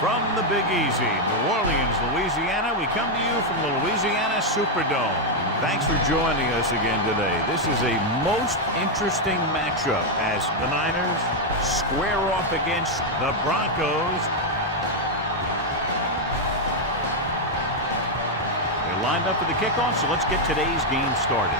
From the Big Easy, New Orleans, Louisiana, we come to you from the Louisiana Superdome. Thanks for joining us again today. This is a most interesting matchup as the Niners square off against the Broncos. They're lined up for the kickoff, so let's get today's game started.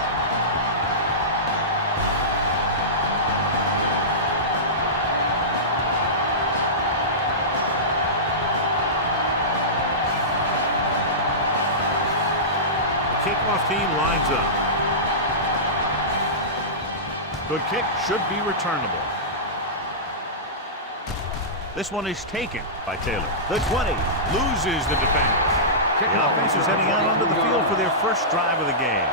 Kickoff team lines up. Good kick, should be returnable. This one is taken by Taylor. The 20 loses the defender. The offense is heading out onto the field for their first drive of the game.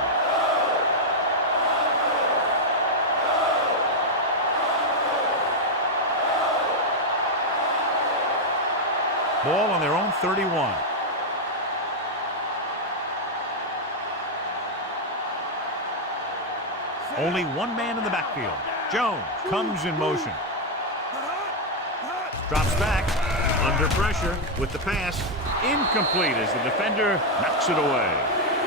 Ball on their own 31. Only one man in the backfield. Jones comes in motion. Drops back. Under pressure with the pass. Incomplete as the defender knocks it away.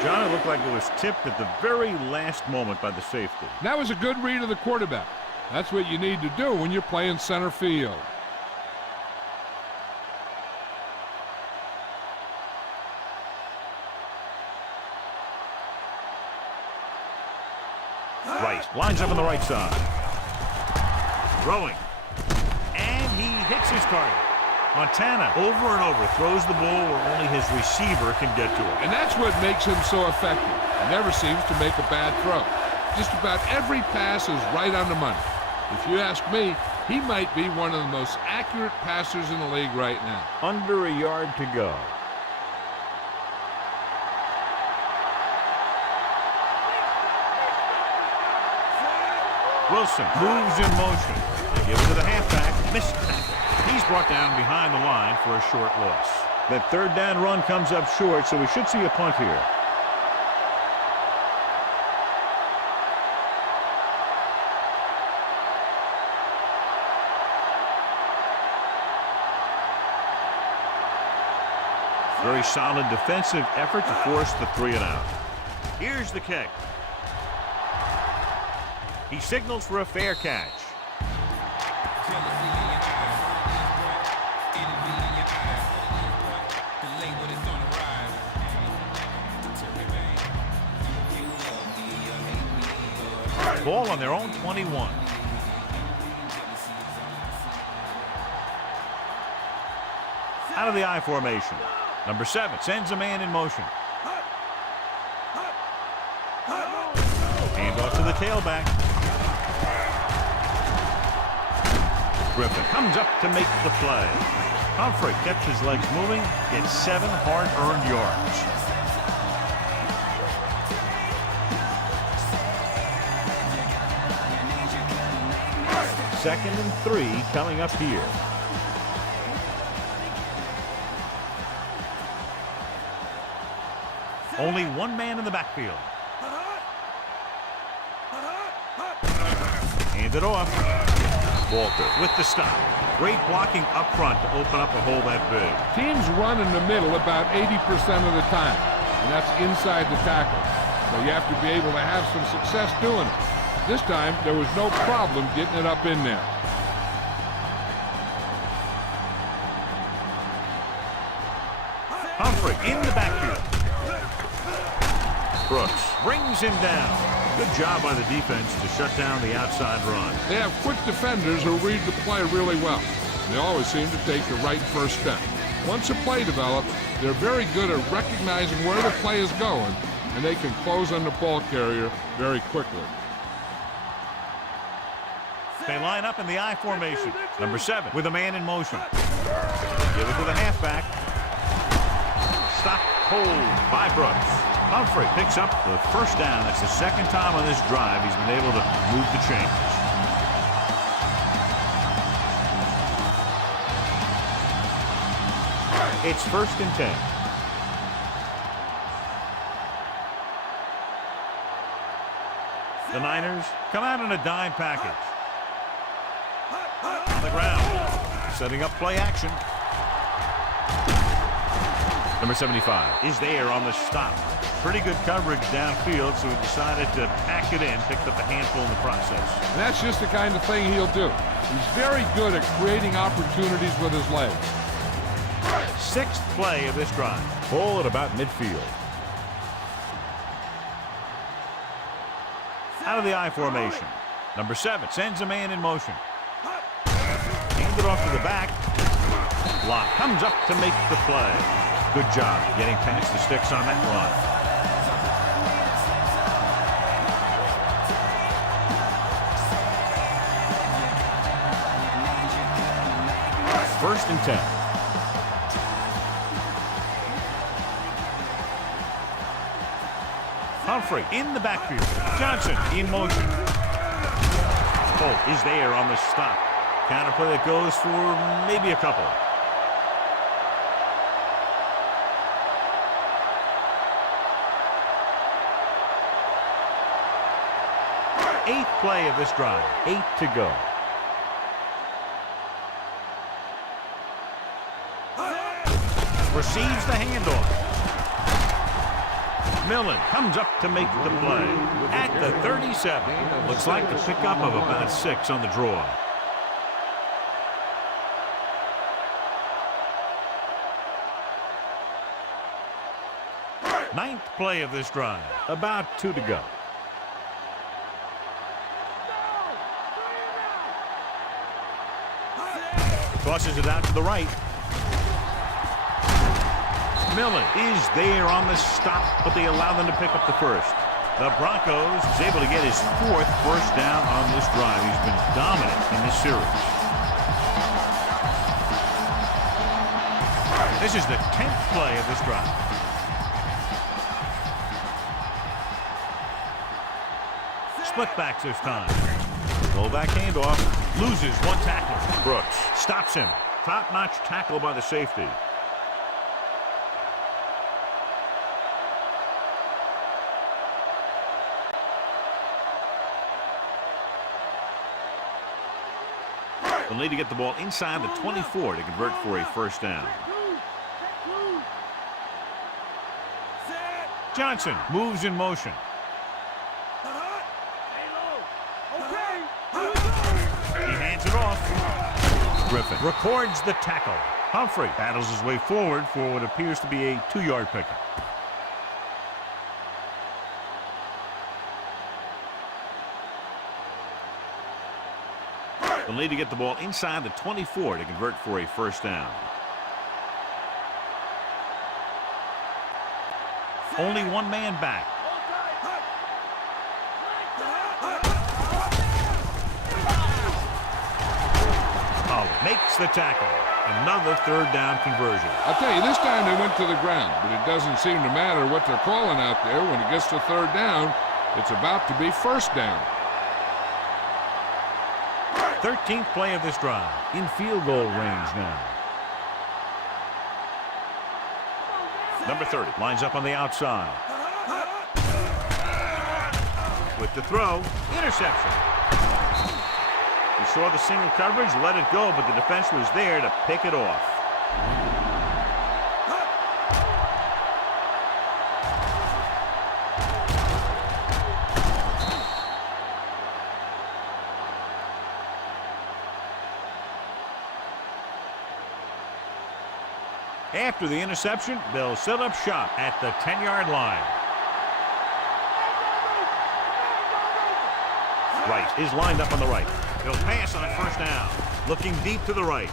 John, it looked like it was tipped at the very last moment by the safety. That was a good read of the quarterback. That's what you need to do when you're playing center field. Right, lines up on the right side. Throwing. And he hits his target. Montana over and over throws the ball where only his receiver can get to it. And that's what makes him so effective. He never seems to make a bad throw. Just about every pass is right on the money. If you ask me, he might be one of the most accurate passers in the league right now. Under a yard to go. Wilson moves in motion. They give it to the halfback. Missed tackle. He's brought down behind the line for a short loss. That third down run comes up short, so we should see a punt here. Very solid defensive effort to force the 3-and-out. Here's the kick. He signals for a fair catch. Ball on their own 21. Out of the I formation. Number 7 sends a man in motion. Hand off to the tailback. Griffin comes up to make the play. Humphrey kept his legs moving, gets 7 hard-earned yards. Second and 3 coming up here. Only one man in the backfield. Hand it off. Walter with the stop. Great blocking up front to open up a hole that big. Teams run in the middle about 80% of the time, and that's inside the tackle. So you have to be able to have some success doing it. This time, there was no problem getting it up in there. Humphrey in the backfield. Brooks brings him down. Good job by the defense to shut down the outside run. They have quick defenders who read the play really well. They always seem to take the right first step. Once a play develops, they're very good at recognizing where the play is going, and they can close on the ball carrier very quickly. They line up in the I formation. Number 7 with a man in motion. Give it to the halfback. Stop cold by Brooks. Humphrey picks up the first down. That's the second time on this drive he's been able to move the chains. It's 1st and 10. The Niners come out in a dime package. On the ground, setting up play action. Number 75 is there on the stop. Pretty good coverage downfield, so he decided to pack it in, picked up a handful in the process. And that's just the kind of thing he'll do. He's very good at creating opportunities with his legs. Sixth play of this drive. Ball at about midfield. Out of the I formation. Number 7 sends a man in motion. Handed off to the back. Block comes up to make the play. Good job getting past the sticks on that run. First and 10. Humphrey in the backfield. Johnson in motion. Holt is there on the stop. Counter play that goes for maybe a couple. Eighth play of this drive. 8 to go. Receives the handoff. Millen comes up to make the play. At the 37. Looks like the pickup of about 6 on the draw. Ninth play of this drive. About 2 to go. Tosses it out to the right. Millen is there on the stop, but they allow them to pick up the first. The Broncos is able to get his 4th first down on this drive. He's been dominant in this series. This is the 10th play of this drive. Split backs this time. Fullback handoff. Loses 1 tackle. Brooks stops him. Top-notch tackle by the safety. They'll need to get the ball inside the 24 to convert for a first down. Johnson moves in motion. He hands it off. Griffin records the tackle. Humphrey battles his way forward for what appears to be a 2-yard pickup. They'll need to get the ball inside the 24 to convert for a first down. Only 1 man back. Makes the tackle. Another 3rd down conversion. I'll tell you, this time they went to the ground, but it doesn't seem to matter what they're calling out there. When it gets to 3rd down, it's about to be first down. 13th play of this drive. In field goal range now. Number 30 lines up on the outside. With the throw, interception. He saw the single coverage, let it go, but the defense was there to pick it off. After the interception, they'll set up shop at the 10-yard line. Wright is lined up on the right. He'll pass on first down. Looking deep to the right.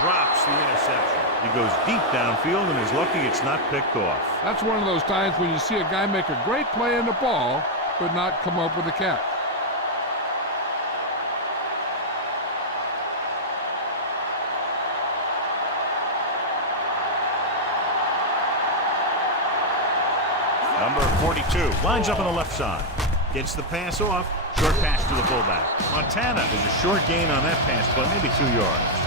Drops the interception. He goes deep downfield and is lucky it's not picked off. That's one of those times when you see a guy make a great play in the ball, but not come up with a catch. Number 42 lines up on the left side. Gets the pass off. Short pass to the fullback. Montana is a short gain on that pass play, maybe 2 yards.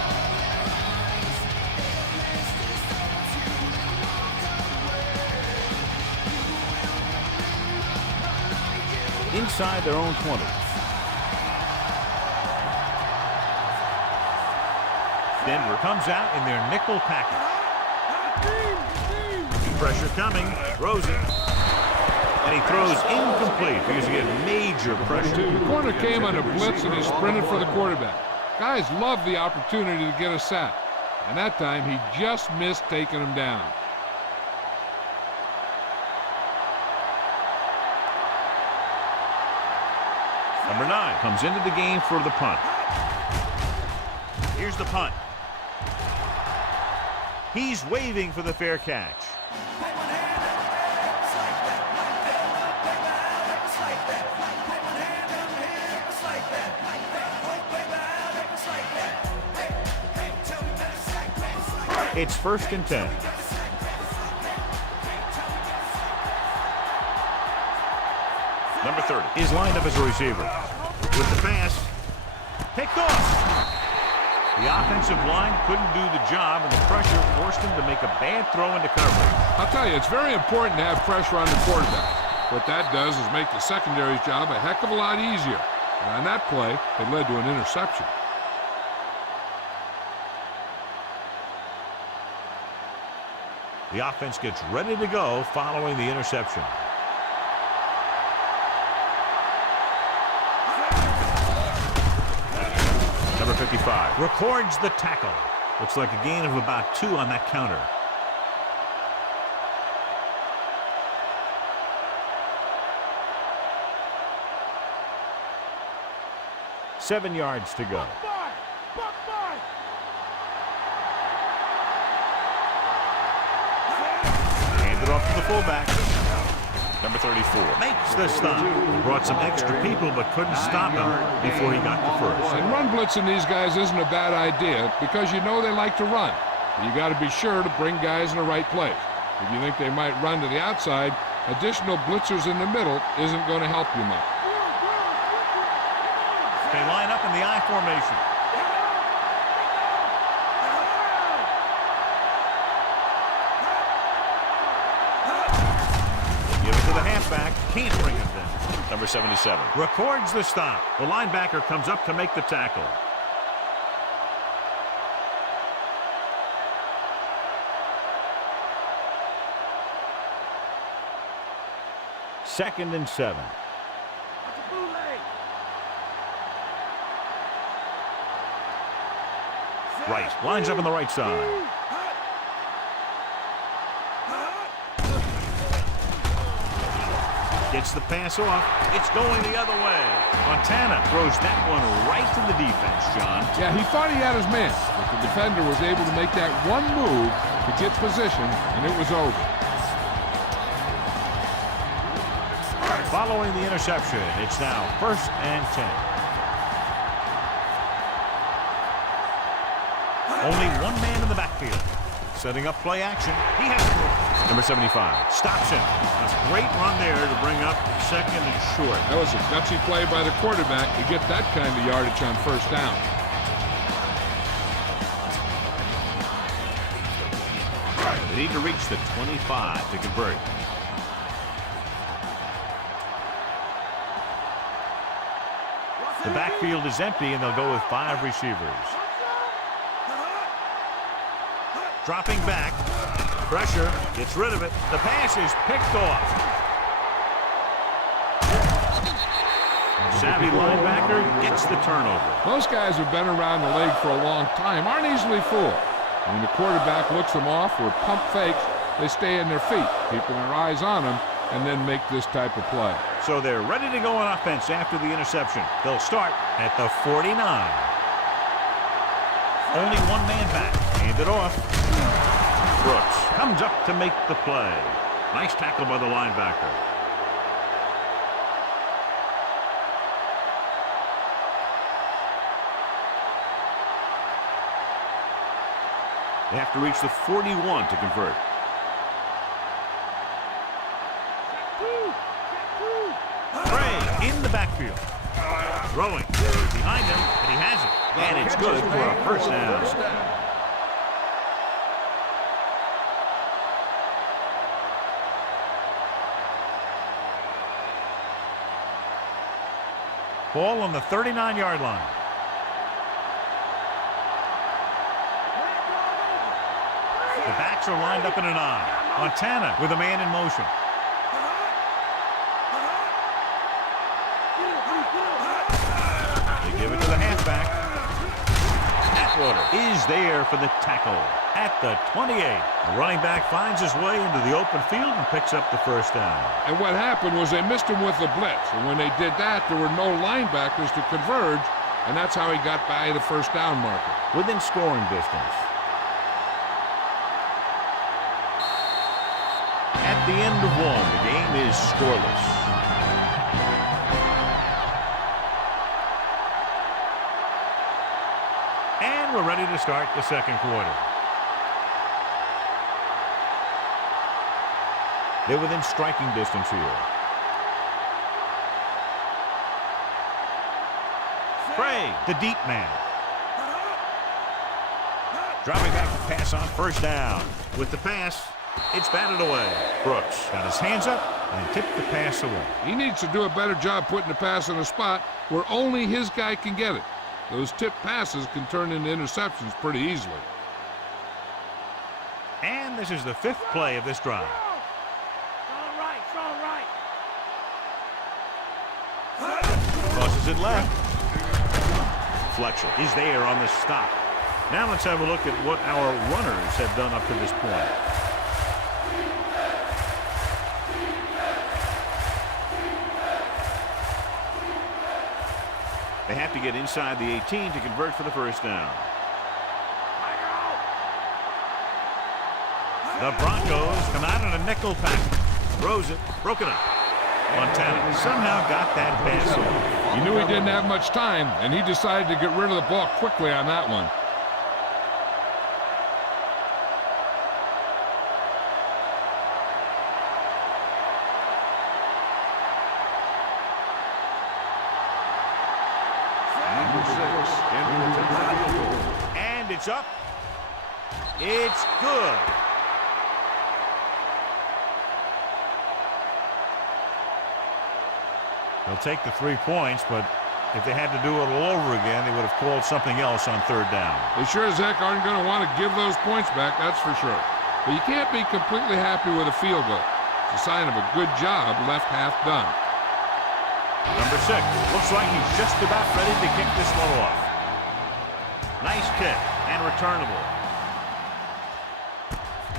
Inside their own 20. Denver comes out in their nickel package. Pressure coming. Throws it. And he throws incomplete because he had major pressure. The corner came on a blitz and he sprinted for the quarterback. Guys love the opportunity to get a sack. And that time he just missed taking him down. Number 9 comes into the game for the punt. Here's the punt. He's waving for the fair catch. It's 1st and 10. Number 30 is lined up as a receiver. With the pass, picked off. The offensive line couldn't do the job, and the pressure forced him to make a bad throw into coverage. I'll tell you, it's very important to have pressure on the quarterback. What that does is make the secondary's job a heck of a lot easier. And on that play, it led to an interception. The offense gets ready to go following the interception. Number 55 records the tackle. Looks like a gain of about 2 on that counter. Seven yards to go. Handed off to the fullback. Number 34 makes the stop. Brought some extra people but couldn't stop him before he got the first. And run blitzing these guys isn't a bad idea because you know they like to run. You got to be sure to bring guys in the right place. If you think they might run to the outside, additional blitzers in the middle isn't going to help you much. They line up in the I formation. Give it to the halfback. Can't bring him down. Number 77 records the stop. The linebacker comes up to make the tackle. Second and 7. Right, lines up on the right side. Gets the pass off. It's going the other way. Montana throws that one right to the defense, John. Yeah, he thought he had his man, but the defender was able to make that one move to get position, and it was over. Following the interception, it's now 1st and 10. Only one man in the backfield. Setting up play action. He has it. Number 75 stops him. A great run there to bring up 2nd and short. That was a gutsy play by the quarterback to get that kind of yardage on 1st down. They need to reach the 25 to convert. The backfield is empty, and they'll go with 5 receivers. Dropping back. Pressure. Gets rid of it. The pass is picked off. Savvy linebacker gets the turnover. Most guys who've been around the league for a long time aren't easily fooled. When the quarterback looks them off or pump fakes, they stay in their feet, keeping their eyes on them, and then make this type of play. So they're ready to go on offense after the interception. They'll start at the 49. Only one man back. Hand it off. Brooks comes up to make the play. Nice tackle by the linebacker. They have to reach the 41 to convert. Bray in the backfield. Throwing. Behind him, and he has it. And it's good for a 1st down. Ball on the 39-yard line. The backs are lined up in an I. Montana with a man in motion. They give it to the halfback. Atwater is there for the tackle at the 28. The running back finds his way into the open field and picks up the first down. And what happened was they missed him with the blitz. And when they did that, there were no linebackers to converge. And that's how he got by the first down marker. Within scoring distance. At the end of one, the game is scoreless. And we're ready to start the second quarter. They're within striking distance here. Craig, the deep man. Dropping back to pass on first down. With the pass, it's batted away. Brooks got his hands up and tipped the pass away. He needs to do a better job putting the pass in a spot where only his guy can get it. Those tipped passes can turn into interceptions pretty easily. And this is the fifth play of this drive. Crosses it left. Fletcher is there on the stop. Now let's have a look at what our runners have done up to this point. They have to get inside the 18 to convert for the first down. The Broncos come out in a nickel package. Throws it, broken up. Montana somehow got that pass off. He knew he didn't have much time, and he decided to get rid of the ball quickly on that one. And it's up. It's good. They'll take the 3 points, but if they had to do it all over again, they would have called something else on third down. They sure as heck aren't going to want to give those points back, that's for sure. But you can't be completely happy with a field goal. It's a sign of a good job left half done. Number 6. Looks like he's just about ready to kick this one off. Nice kick and returnable.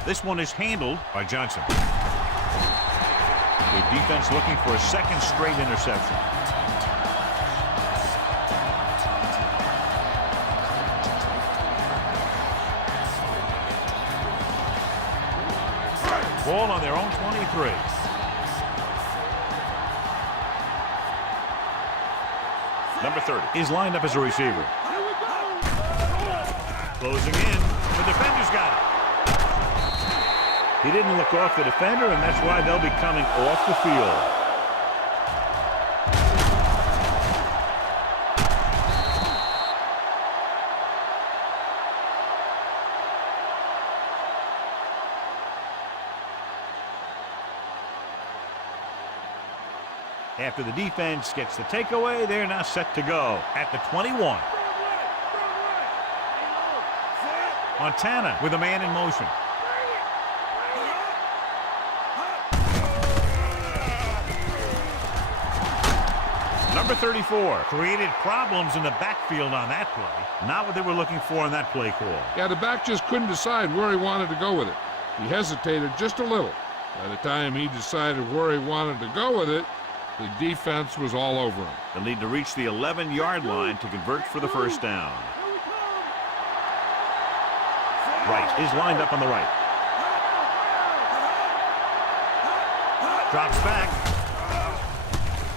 This one is handled by Johnson. The defense looking for a second straight interception. Ball on their own 23. Number 30 is lined up as a receiver. Closing in. The defender's got it. He didn't look off the defender, and that's why they'll be coming off the field. After the defense gets the takeaway, they're now set to go at the 21. Montana with a man in motion. Number 34 created problems in the backfield on that play. Not what they were looking for on that play call. Yeah, the back just couldn't decide where he wanted to go with it. He hesitated just a little. By the time he decided where he wanted to go with it, the defense was all over him. They'll need to reach the 11-yard line to convert for the first down. Wright is lined up on the right. Drops back.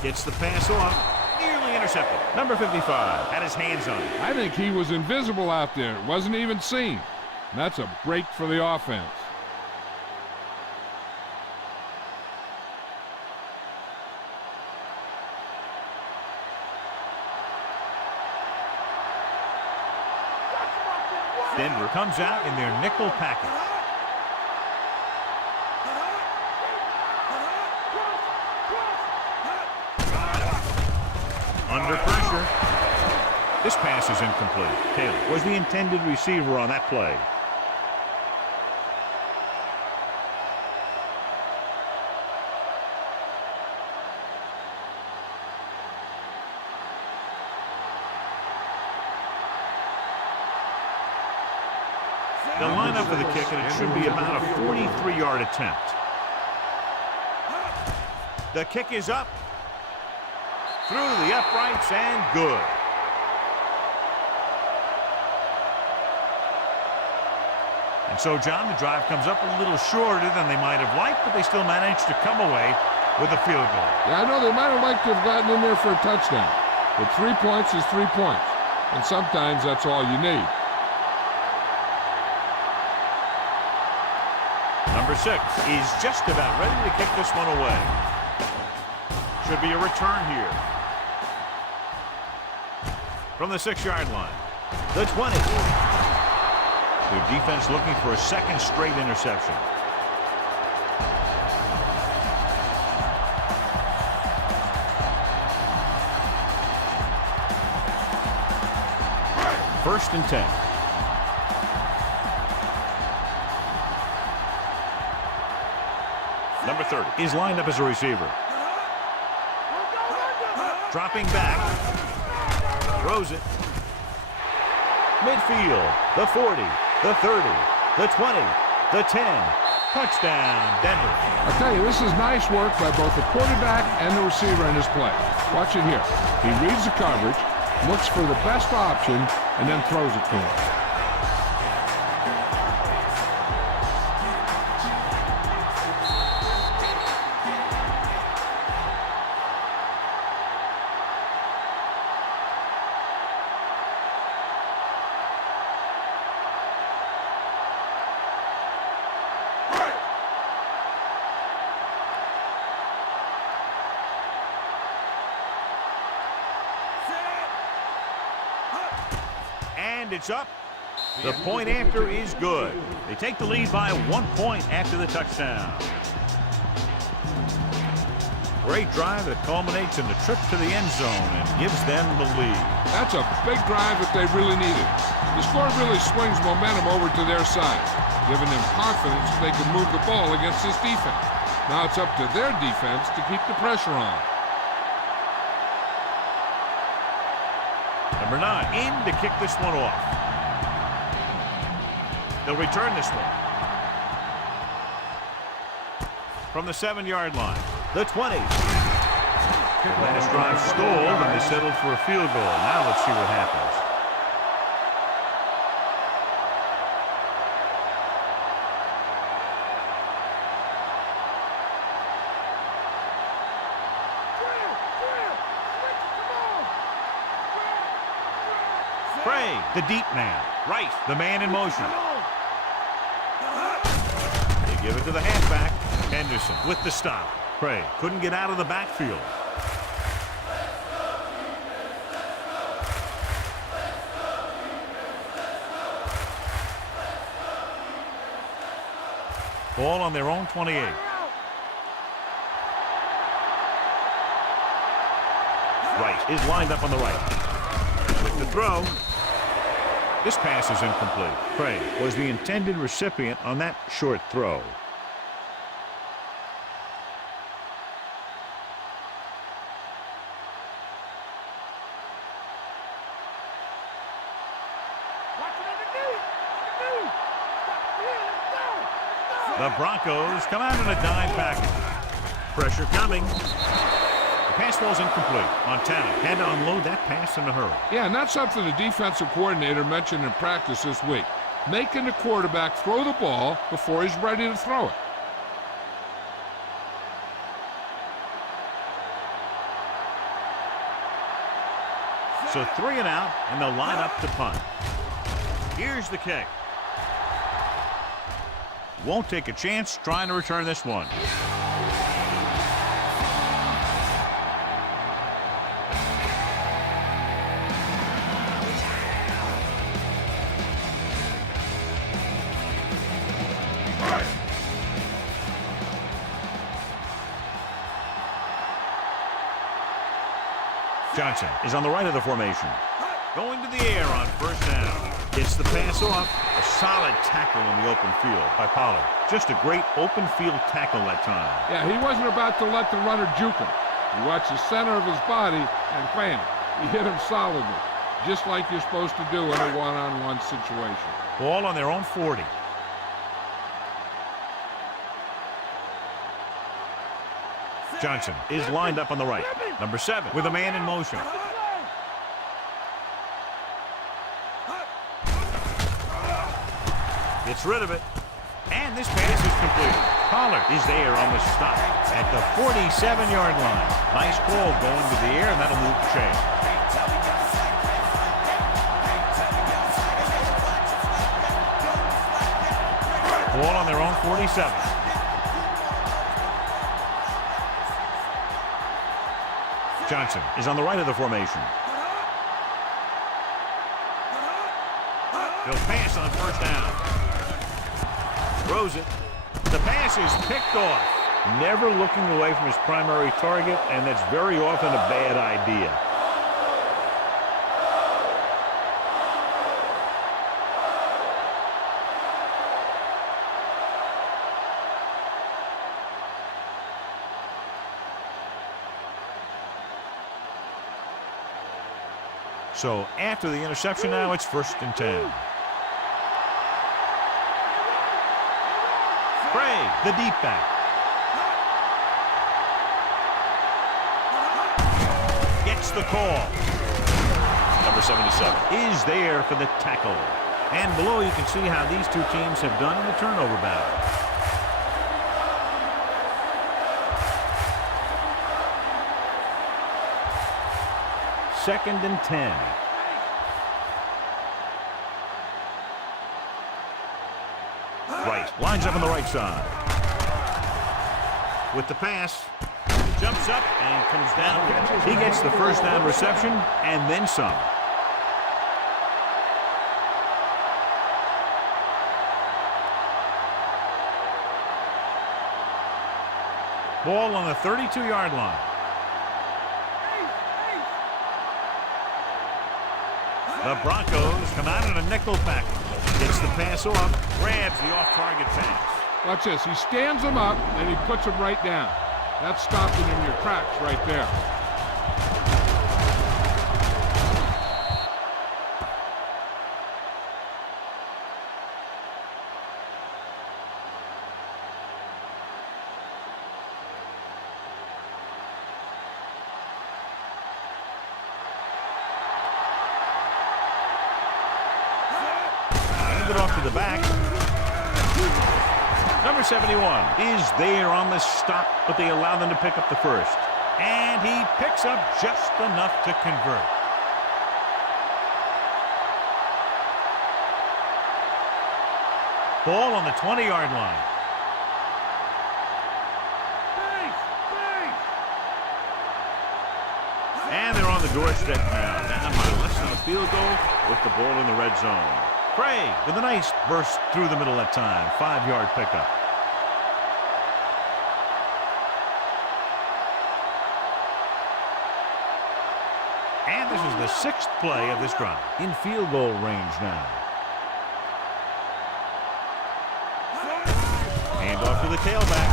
Gets the pass off. Nearly intercepted. Number 55 had his hands on it. I think he was invisible out there. It wasn't even seen. And that's a break for the offense. Denver comes out in their nickel package. Under pressure. This pass is incomplete. Taylor was the intended receiver on that play. They'll line up for the kick, and it should be about a 43-yard attempt. The kick is up. Through the uprights and good. And so, John, the drive comes up a little shorter than they might have liked, but they still managed to come away with a field goal. Yeah, I know they might have liked to have gotten in there for a touchdown, but 3 points is 3 points, and sometimes that's all you need. Number 6 is just about ready to kick this one away. Should be a return here. From the 6-yard line. The 20. Their defense looking for a second straight interception. First and 10. Number 30 is lined up as a receiver. Dropping back. Throws it. Midfield. The 40. The 30. The 20. The 10. Touchdown, Denver. I'll tell you, this is nice work by both the quarterback and the receiver in this play. Watch it here. He reads the coverage, looks for the best option, and then throws it to him. And it's up. The point after is good. They take the lead by 1 point after the touchdown. Great drive that culminates in the trip to the end zone and gives them the lead. That's a big drive that they really needed. The score really swings momentum over to their side, giving them confidence they can move the ball against this defense. Now it's up to their defense to keep the pressure on. Number 9 in to kick this one off. They'll return this one. From the 7-yard line. The 20. The last drive stalled, and they settled for a field goal. Now let's see what happens. Craig, the deep man. Right, the man in motion. They give it to the halfback. Henderson with the stop. Craig couldn't get out of the backfield. Ball on their own 28. Right is lined up on the right. With the throw. This pass is incomplete. Craig was the intended recipient on that short throw. The Broncos come out in a dime package. Pressure coming. The pass falls incomplete. Montana had to unload that pass in a hurry. Yeah, and that's something the defensive coordinator mentioned in practice this week. Making the quarterback throw the ball before he's ready to throw it. So 3 and out, and they'll line up to punt. Here's the kick. Won't take a chance trying to return this one. Johnson is on the right of the formation. Going to the air on first down. Gets the pass off. A solid tackle in the open field by Pollard. Just a great open field tackle that time. Yeah, he wasn't about to let the runner juke him. He watched the center of his body, and bam, he hit him solidly, just like you're supposed to do in a one-on-one situation. Ball on their own 40. Johnson is lined up on the right. Number 7 with a man in motion. Gets rid of it. And this pass is completed. Pollard is there on the stop at the 47-yard line. Nice call going to the air, and that'll move the chain. Ball on their own 47. Johnson is on the right of the formation. He'll pass on first down. Throws it. The pass is picked off. Never looking away from his primary target, and that's very often a bad idea. So after the interception now, it's 1st and 10. Craig, the deep back. Gets the call. Number 77 is there for the tackle. And below you can see how these two teams have done in the turnover battle. Second and 10. Right, lines up on the right side. With the pass, jumps up and comes down. He gets the first down reception and then some. Ball on the 32-yard line. The Broncos come out in a nickel package. Gets the pass off, grabs the off-target pass. Watch this. He stands him up, and he puts him right down. That's stopping in your tracks right there. It off to the back. Number 71 is there on the stop, but they allow them to pick up the first. And he picks up just enough to convert. Ball on the 20-yard line. And they're on the doorstep now. Down by less than a field goal with the ball in the red zone. Craig with a nice burst through the middle that time. 5-yard pickup. And this is the 6th play of this drive. In field goal range now. Hand off to the tailback.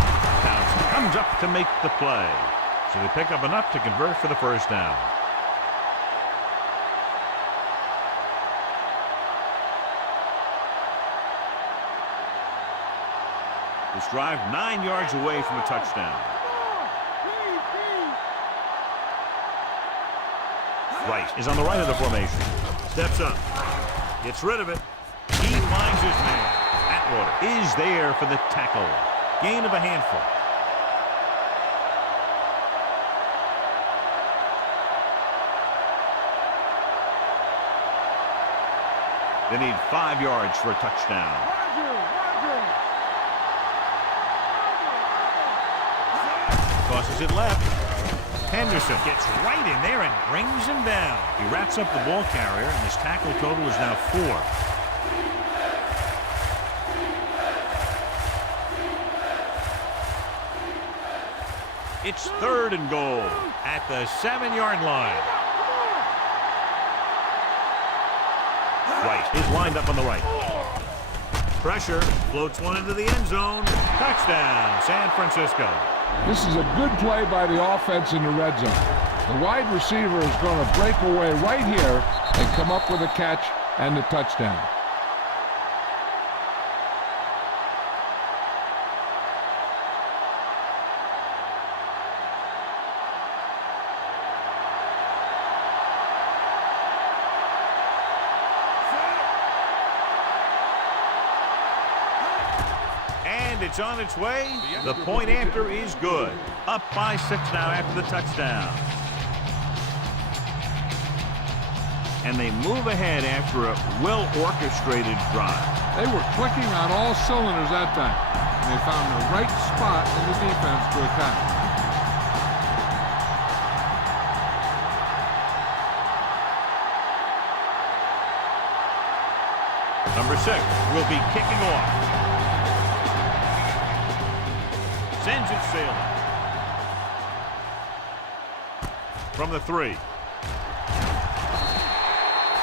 Townsend comes up to make the play. So they pick up enough to convert for the first down. This drive 9 yards away from a touchdown. Wright is on the right of the formation. Steps up. Gets rid of it. He finds his man. Atwater is there for the tackle. Gain of a handful. They need 5 yards for a touchdown. Tosses it left. Henderson gets right in there and brings him down. He wraps up the ball carrier, and his tackle total is now 4. It's 3rd and goal at the 7-yard line. Wright is lined up on the right. Pressure, floats one into the end zone. Touchdown, San Francisco. This is a good play by the offense in the red zone. The wide receiver is going to break away right here and come up with a catch and the touchdown. And it's on its way. The point after is good. Up by 6 now after the touchdown. And they move ahead after a well-orchestrated drive. They were clicking on all cylinders that time. And they found the right spot in the defense to attack. Number 6 will be kicking off. Sends it sailing. From the 3.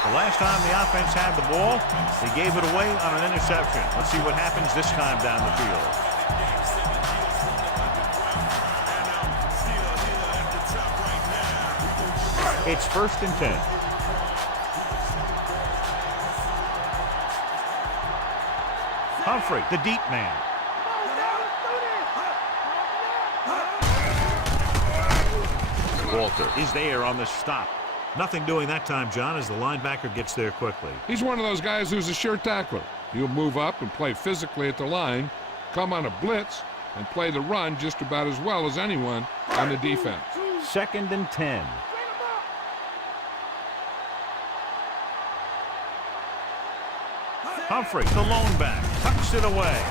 The last time the offense had the ball, they gave it away on an interception. Let's see what happens this time down the field. It's 1st and 10. Humphrey, the deep man. Walter is there on the stop. Nothing doing that time, John, as the linebacker gets there quickly. He's one of those guys who's a sure tackler. He'll move up and play physically at the line, come on a blitz, and play the run just about as well as anyone on the defense. 2nd and 10. Humphrey, the lone back, tucks it away.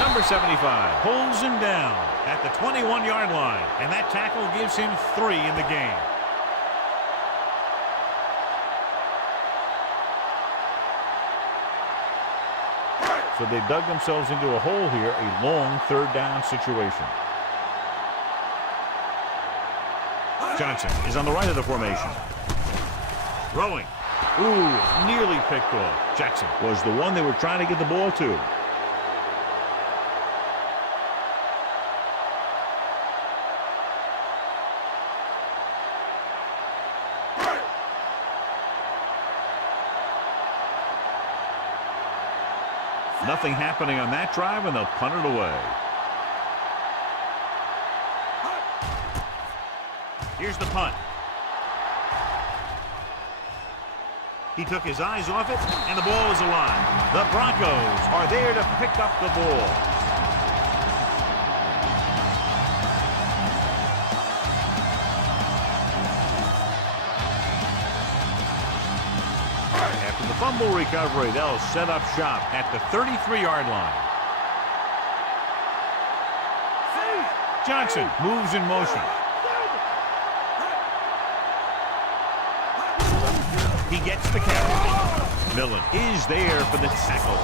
Number 75 pulls him down at the 21-yard line, and that tackle gives him 3 in the game. So they dug themselves into a hole here, a long 3rd down situation. Johnson is on the right of the formation. Throwing. Ooh, nearly picked off. Jackson was the one they were trying to get the ball to. Nothing happening on that drive, and they'll punt it away. Here's the punt. He took his eyes off it, and the ball is alive. The Broncos are there to pick up the ball. After the fumble recovery, they'll set up shop at the 33-yard line. Johnson moves in motion. He gets the carry. Millen is there for the tackle.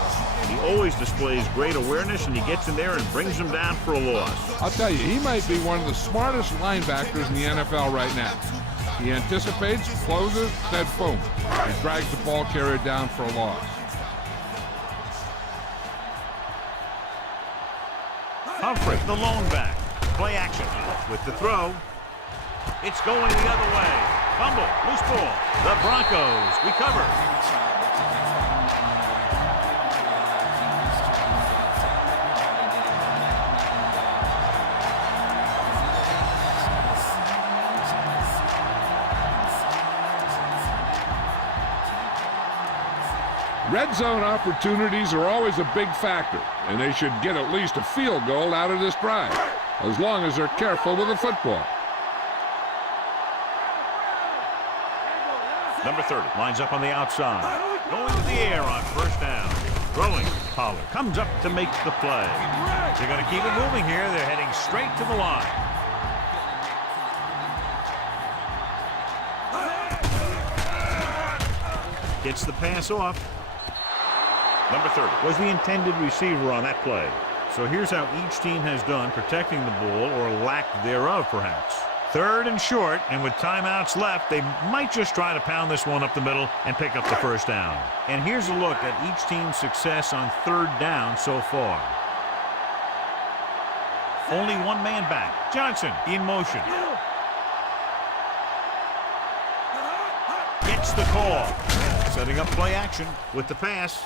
He always displays great awareness, and he gets in there and brings him down for a loss. I'll tell you, he might be one of the smartest linebackers in the NFL right now. He anticipates, closes, then boom. He drags the ball carrier down for a loss. Humphrey, the lone back. Play action with the throw. It's going the other way. Fumble, loose ball. The Broncos recover. Red zone opportunities are always a big factor, and they should get at least a field goal out of this drive, as long as they're careful with the football. Number 30 lines up on the outside. Going to the air on 1st down. Throwing. Pollard comes up to make the play. They're going to keep it moving here. They're heading straight to the line. Gets the pass off. Number 30 was the intended receiver on that play. So here's how each team has done protecting the ball, or lack thereof, perhaps. 3rd and short, and with timeouts left, they might just try to pound this one up the middle and pick up the 1st down. And here's a look at each team's success on 3rd down so far. Only one man back. Johnson in motion. Gets the call. Setting up play action with the pass.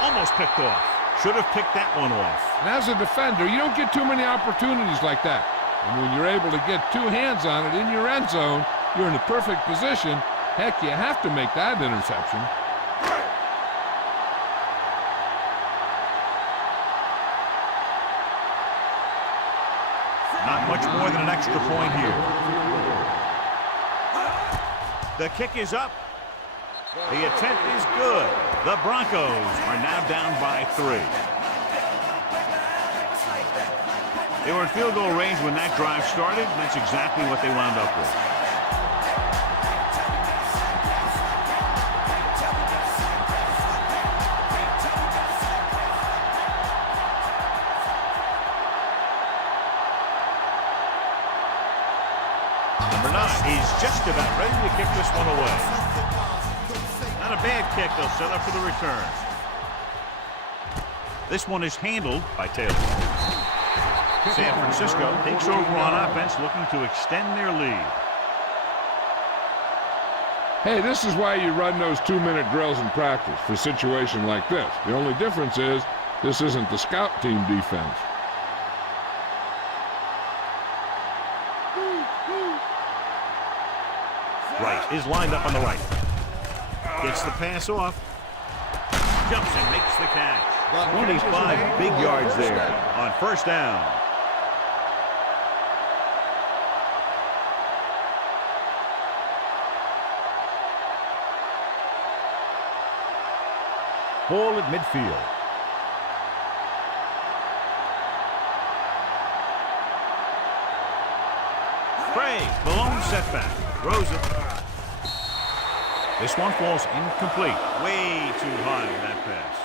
Almost picked off. Should have picked that one off. And as a defender, you don't get too many opportunities like that. And when you're able to get 2 hands on it in your end zone, you're in the perfect position. Heck, you have to make that interception. Not much more than an extra point here. The kick is up. The attempt is good. The Broncos are now down by 3. They were in field goal range when that drive started, and that's exactly what they wound up with. Number 9, he's just about ready to kick this one away. Not a bad kick. They'll set up for the return. This one is handled by Taylor. San Francisco takes over on offense, looking to extend their lead. Hey, this is why you run those 2-minute drills in practice for a situation like this. The only difference is this isn't the scout team defense. Right is lined up on the right. Gets the pass off. Jumps and makes the catch. 25 big yards there on first down. Ball at midfield. Craig, the lone setback. Throws it. This one falls incomplete. Way too high with that pass.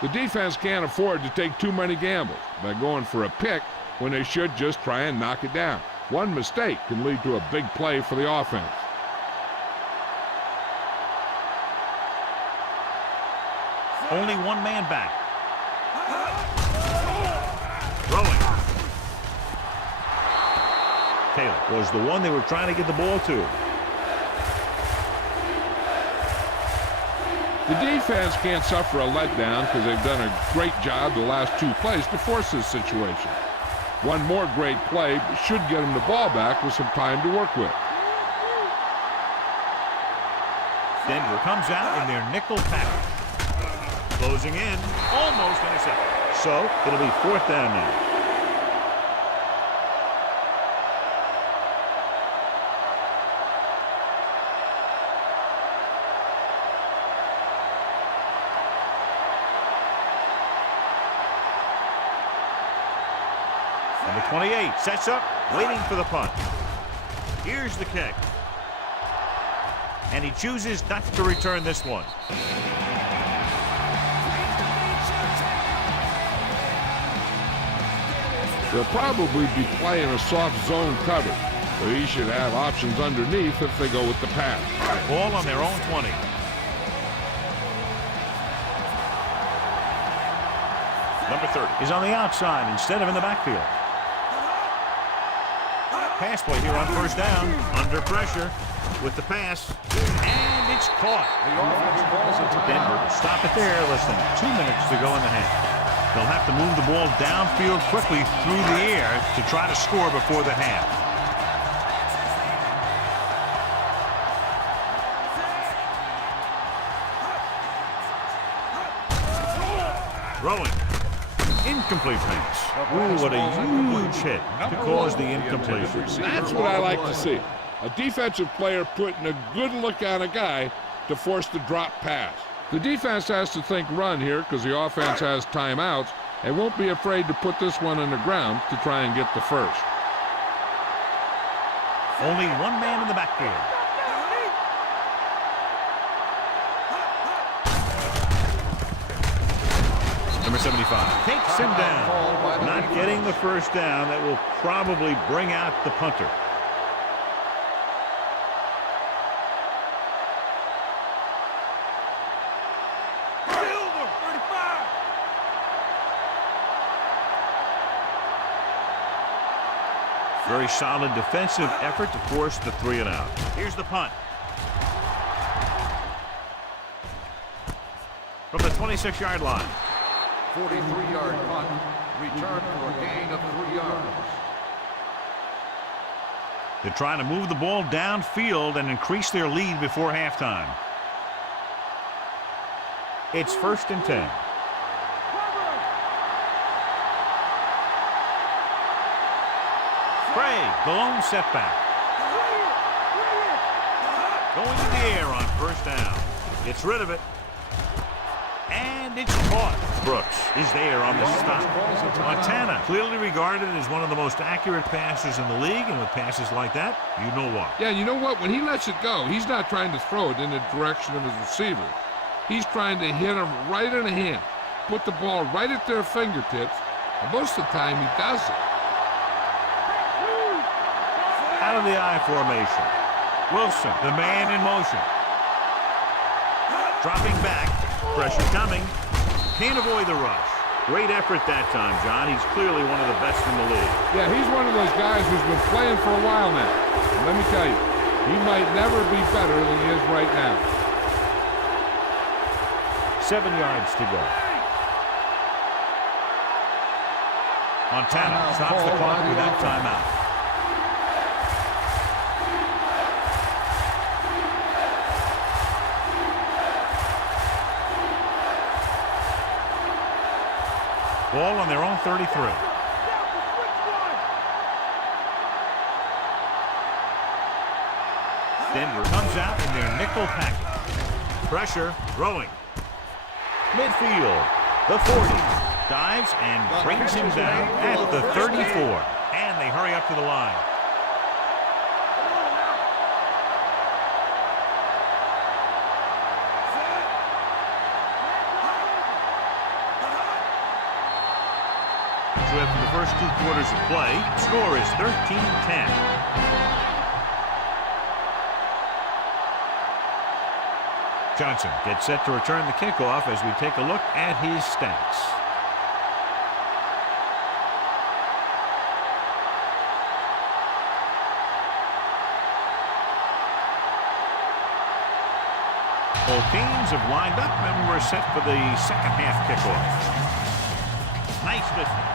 The defense can't afford to take too many gambles by going for a pick when they should just try and knock it down. One mistake can lead to a big play for the offense. Only one man back. Throwing. Taylor was the one they were trying to get the ball to. The defense can't suffer a letdown because they've done a great job the last 2 plays to force this situation. One more great play should get them the ball back with some time to work with. Denver comes out in their nickel package. Closing in, almost intercepted. So it'll be 4th down now. Number 28 sets up, waiting for the punt. Here's the kick. And he chooses not to return this one. They'll probably be playing a soft zone coverage, so he should have options underneath if they go with the pass. Ball on their own 20. Number 30 is on the outside instead of in the backfield. Pass play here on first down. Under pressure with the pass. And it's caught. The offense calls it to Denver. Stop it there. Less than 2 minutes to go in the half. They'll have to move the ball downfield quickly through the air to try to score before the half. Throwing. Incomplete pass. Ooh, what a huge hit to cause the incompletion. That's what I like to see. A defensive player putting a good look on a guy to force the drop pass. The defense has to think run here because the offense has timeouts and won't be afraid to put this one on the ground to try and get the first. Only one man in the backfield. Number 75 takes him down. Not getting the first down. That will probably bring out the punter. Very solid defensive effort to force the 3 and out. Here's the punt. From the 26-yard line. 43-yard punt, return for a gain of 3 yards. They're trying to move the ball downfield and increase their lead before halftime. It's 1st and 10. The lone setback. Going to the air on first down. Gets rid of it. And it's caught. Brooks is there on the stop. Montana, clearly regarded as one of the most accurate passers in the league, and with passes like that, you know why. Yeah, you know what? When he lets it go, he's not trying to throw it in the direction of his receiver. He's trying to hit them right in the hand, put the ball right at their fingertips, and most of the time he does it. Out of the I formation. Wilson, the man in motion. Dropping back. Pressure coming. Can't avoid the rush. Great effort that time, John. He's clearly one of the best in the league. Yeah, he's one of those guys who's been playing for a while now. And let me tell you, he might never be better than he is right now. 7 yards to go. Montana stops the clock with that timeout. Ball on their own 33. Denver comes out in their nickel package. Pressure, throwing. Midfield, the 40. Dives and brings him down at the 34. And they hurry up to the line. So after the first 2 quarters of play, score is 13-10. Johnson gets set to return the kickoff as we take a look at his stats. Both teams have lined up and we're set for the second half kickoff. Nice distance.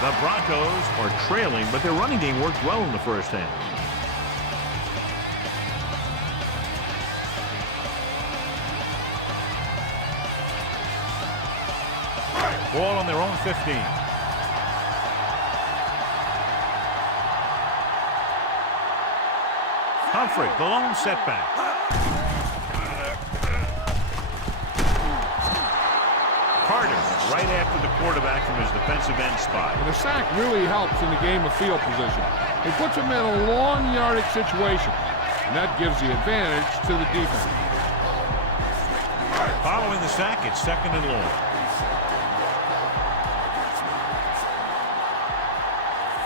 The Broncos are trailing, but their running game worked well in the first half. Ball on their own 15. Humphrey, the lone setback. Carter, right after the quarterback from his defensive end spot. And the sack really helps in the game of field position. It puts them in a long yardage situation, and that gives the advantage to the defense. Following the sack, it's second and long.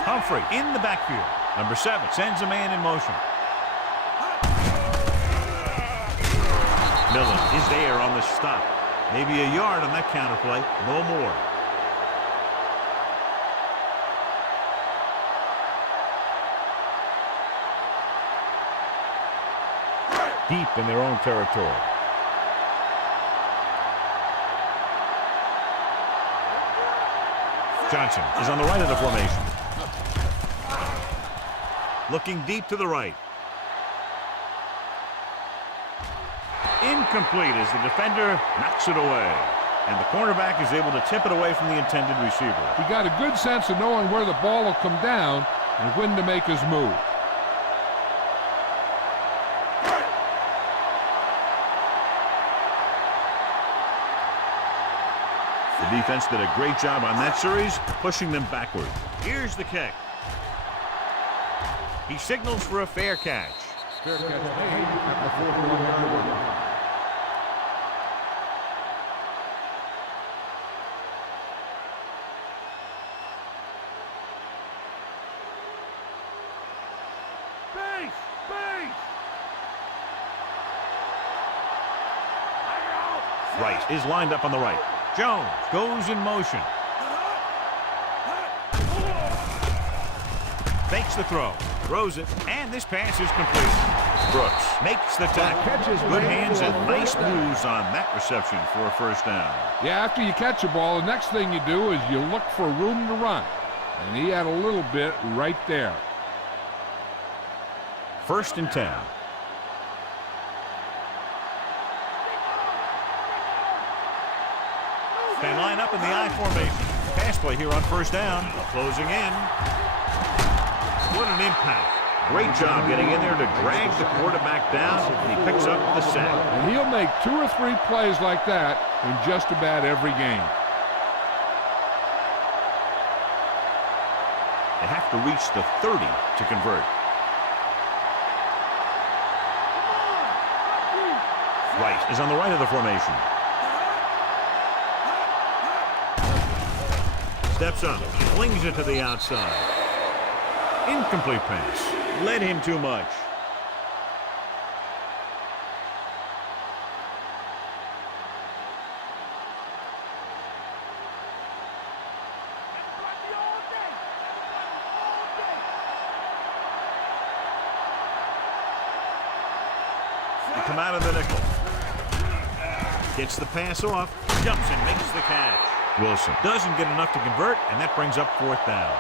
Humphrey in the backfield. Number 7 sends a man in motion. Millen is there on the stop. Maybe a yard on that counterplay. No more. Deep in their own territory. Johnson is on the right of the formation. Looking deep to the right. Incomplete as the defender knocks it away. And the cornerback is able to tip it away from the intended receiver. He got a good sense of knowing where the ball will come down and when to make his move. The defense did a great job on that series, pushing them backward. Here's the kick. He signals for a fair catch. Fair catch made at the 41-yard line. Wright is lined up on the right. Jones goes in motion. Fakes the throw. Throws it. And this pass is complete. Brooks makes the tackle. Good hands and nice moves on that reception for a first down. Yeah, after you catch a ball, the next thing you do is you look for room to run. And he had a little bit right there. 1st and 10. They line up in the I formation. Pass play here on first down. Closing in. What an impact. Great job getting in there to drag the quarterback down, and he picks up the sack. And he'll make 2 or 3 plays like that in just about every game. They have to reach the 30 to convert. Wright is on the right of the formation. Steps up, flings it to the outside. Incomplete pass. Led him too much. They come out of the nickel. Gets the pass off. Jumps and makes the catch. Wilson doesn't get enough to convert, and that brings up 4th down.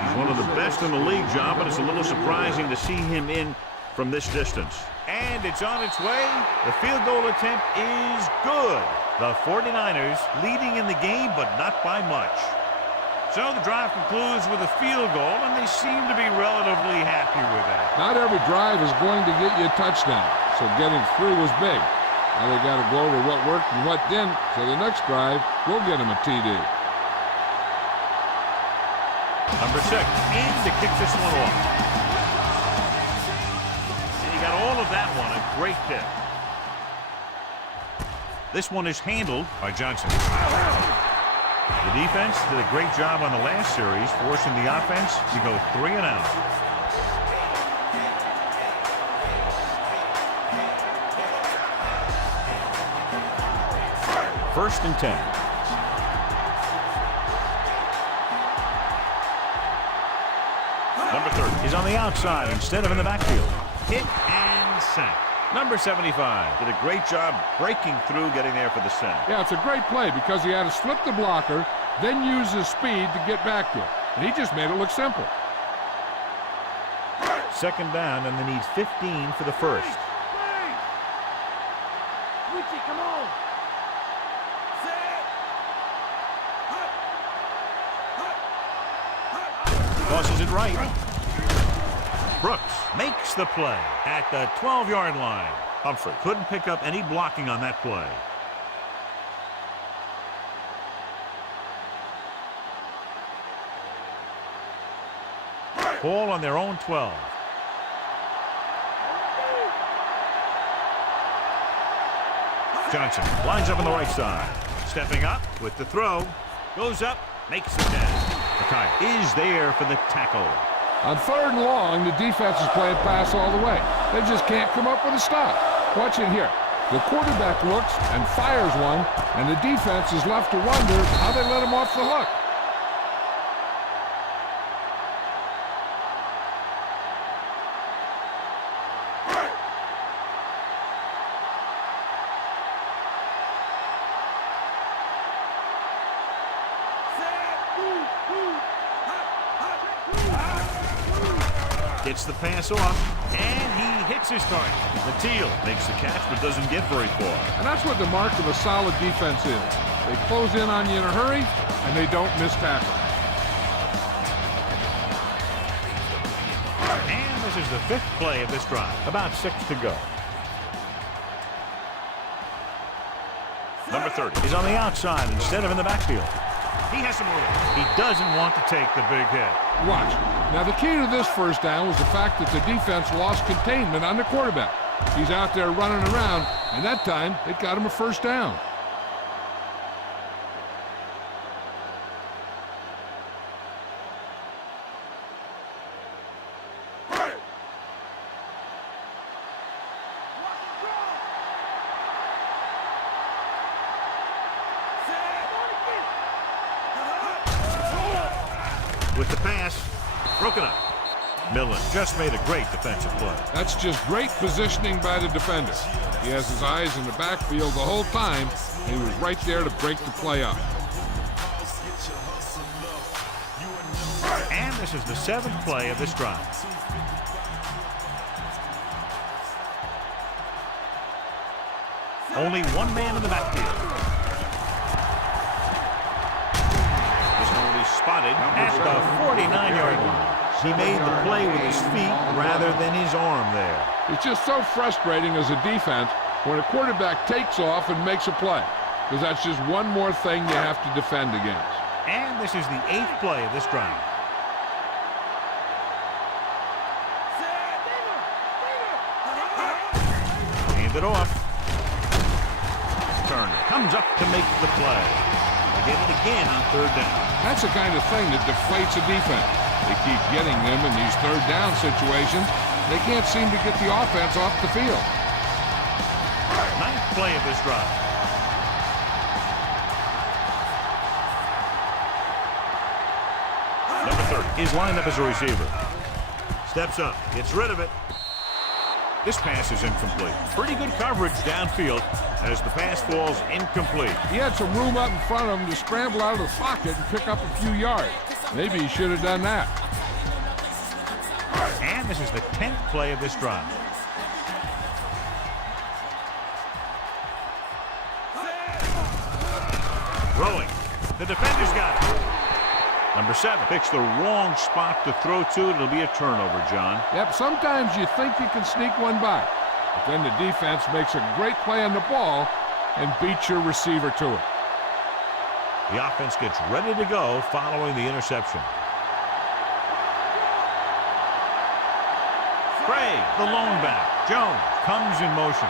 He's one of the best in the league, John, but it's a little surprising to see him in from this distance. And it's on its way. The field goal attempt is good. The 49ers leading in the game, but not by much. So the drive concludes with a field goal, and they seem to be relatively happy with that. Not every drive is going to get you a touchdown, so getting through was big. Now they got to go over what worked and what didn't, so the next drive will get them a TD. Number 6 in to kick this one off. And he got all of that one. A great pick. This one is handled by Johnson. The defense did a great job on the last series, forcing the offense to go 3 and out. First and 10. Number 30 is on the outside instead of in the backfield. Hit and sack. Number 75 did a great job breaking through, getting there for the sack. Yeah, it's a great play because he had to slip the blocker, then use his speed to get back there. And he just made it look simple. Second down, and they need 15 for the first. Come on. Tosses it right. Brooks makes the play at the 12-yard line. Humphrey couldn't pick up any blocking on that play. Ball on their own 12. Johnson lines up on the right side. Stepping up with the throw. Goes up, makes the catch. Mackay is there for the tackle. On 3rd and long, the defense is playing pass all the way. They just can't come up with a stop. Watch it here. The quarterback looks and fires one, and the defense is left to wonder how they let him off the hook. Gets the pass off, and he hits his target. Mateel makes the catch, but doesn't get very far. And that's what the mark of a solid defense is. They close in on you in a hurry, and they don't miss tackle. And this is the 5th play of this drive. About 6 to go. Number 30 is on the outside instead of in the backfield. He has some room. He doesn't want to take the big hit. Watch. Now, the key to this first down was the fact that the defense lost containment on the quarterback. He's out there running around, and that time, it got him a first down. With the pass, broken up. Millen just made a great defensive play. That's just great positioning by the defender. He has his eyes in the backfield the whole time, and he was right there to break the play up. And this is the 7th play of this drive. Only one man in the backfield. This one will be spotted at the 49-yard line. He made the play with his feet rather than his arm there. It's just so frustrating as a defense when a quarterback takes off and makes a play, because that's just one more thing you have to defend against. And this is the 8th play of this drive. Hand it off. Turner comes up to make the play. They get it again on 3rd down. That's the kind of thing that deflates a defense. They keep getting them in these 3rd down situations. They can't seem to get the offense off the field. 9th play of this drive. Number 30 is lined up as a receiver. Steps up, gets rid of it. This pass is incomplete. Pretty good coverage downfield as the pass falls incomplete. He had some room up in front of him to scramble out of the pocket and pick up a few yards. Maybe he should have done that. And this is the 10th play of this drive. Throwing. The defender's got it. Number 7 picks the wrong spot to throw to. It'll be a turnover, John. Yep, sometimes you think you can sneak one by, but then the defense makes a great play on the ball and beats your receiver to it. The offense gets ready to go following the interception. Craig, the lone back. Jones comes in motion.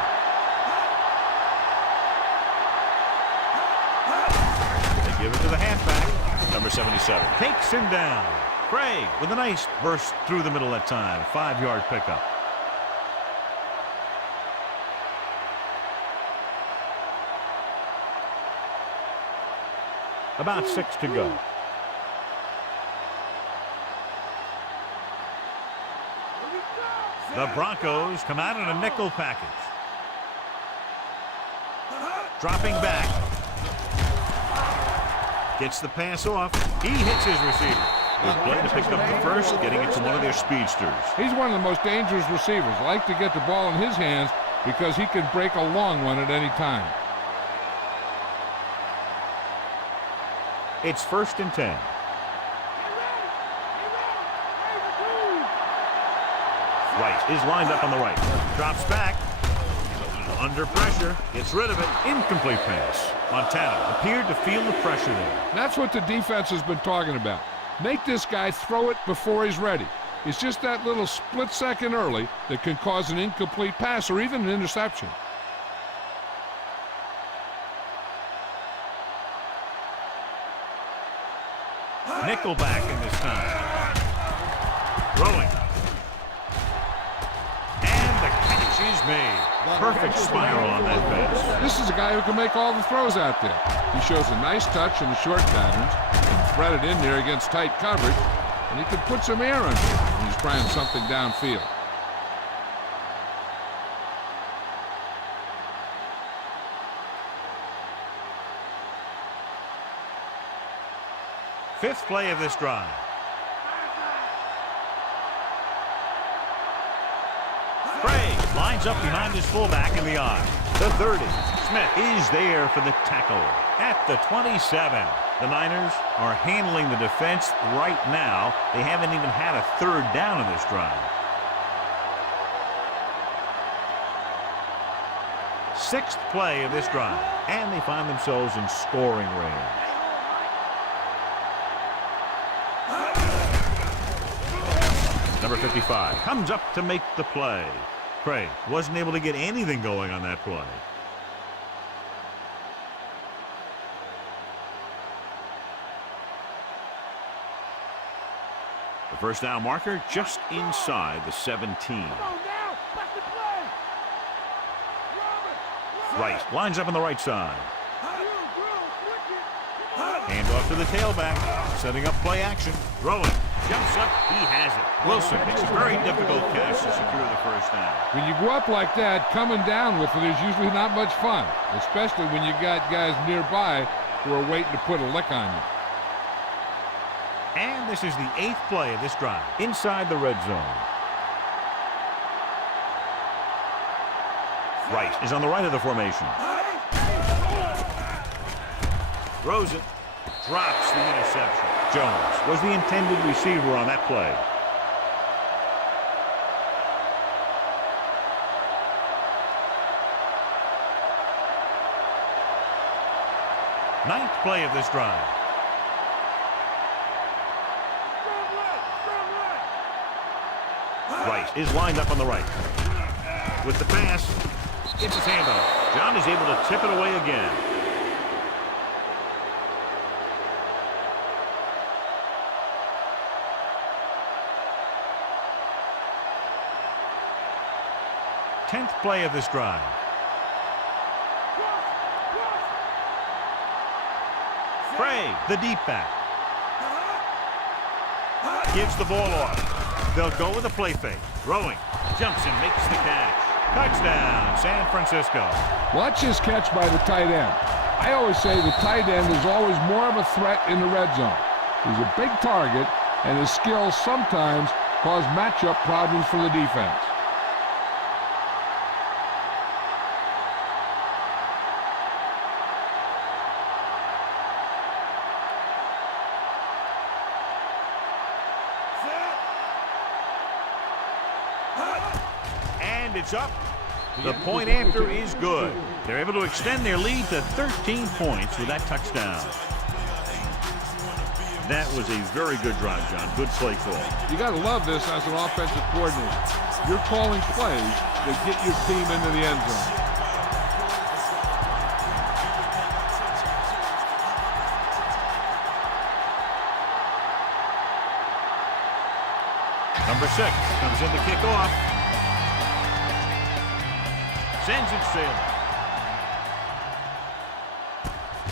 They give it to the halfback. Number 77 takes him down. Craig with a nice burst through the middle that time. 5-yard pickup. About 6 to go. The Broncos come out in a nickel package. Dropping back. Gets the pass off. He hits his receiver. Good play to pick up the first, getting it to one of their speedsters. He's one of the most dangerous receivers. Like to get the ball in his hands because he can break a long one at any time. It's 1st and 10. Wright is lined up on the right. Drops back. Under pressure. Gets rid of it. Incomplete pass. Montana appeared to feel the pressure there. That's what the defense has been talking about. Make this guy throw it before he's ready. It's just that little split second early that can cause an incomplete pass or even an interception. Nickelback in this time. Throwing. And the catch is made. Perfect spiral on that pass. This is a guy who can make all the throws out there. He shows a nice touch in the short patterns, can thread it in there against tight coverage, and he can put some air under it when he's trying something downfield. Fifth play of this drive. Craig lines up behind his fullback in the I. The 30. Smith is there for the tackle at the 27. The Niners are handling the defense right now. They haven't even had a 3rd down in this drive. 6th play of this drive, and they find themselves in scoring range. Number 55 comes up to make the play. Craig wasn't able to get anything going on that play. The first down marker just inside the 17. Right lines up on the right side. Hand off to the tailback. Setting up play action. Throwing. Jumps up. He has it. Wilson makes a very difficult catch to secure the first down. When you go up like that, coming down with it is usually not much fun, especially when you got guys nearby who are waiting to put a lick on you. And this is the 8th play of this drive. Inside the red zone. Wright is on the right of the formation. Throws it. Drops the interception. Jones was the intended receiver on that play. Ninth play of this drive. Wright is lined up on the right. With the pass, gets his hand off. John is able to tip it away again. Tenth play of this drive. Craig, the deep back. Gives the ball off. They'll go with a play fake. Throwing. Jumps and makes the catch. Touchdown, San Francisco. Watch his catch by the tight end. I always say the tight end is always more of a threat in the red zone. He's a big target, and his skills sometimes cause matchup problems for the defense. And it's up. The point after is good. They're able to extend their lead to 13 points with that touchdown. That was a very good drive, John. Good play call. You got to love this as an offensive coordinator. You're calling plays that get your team into the end zone. Number 6 comes in to kick off. Sends it sailing.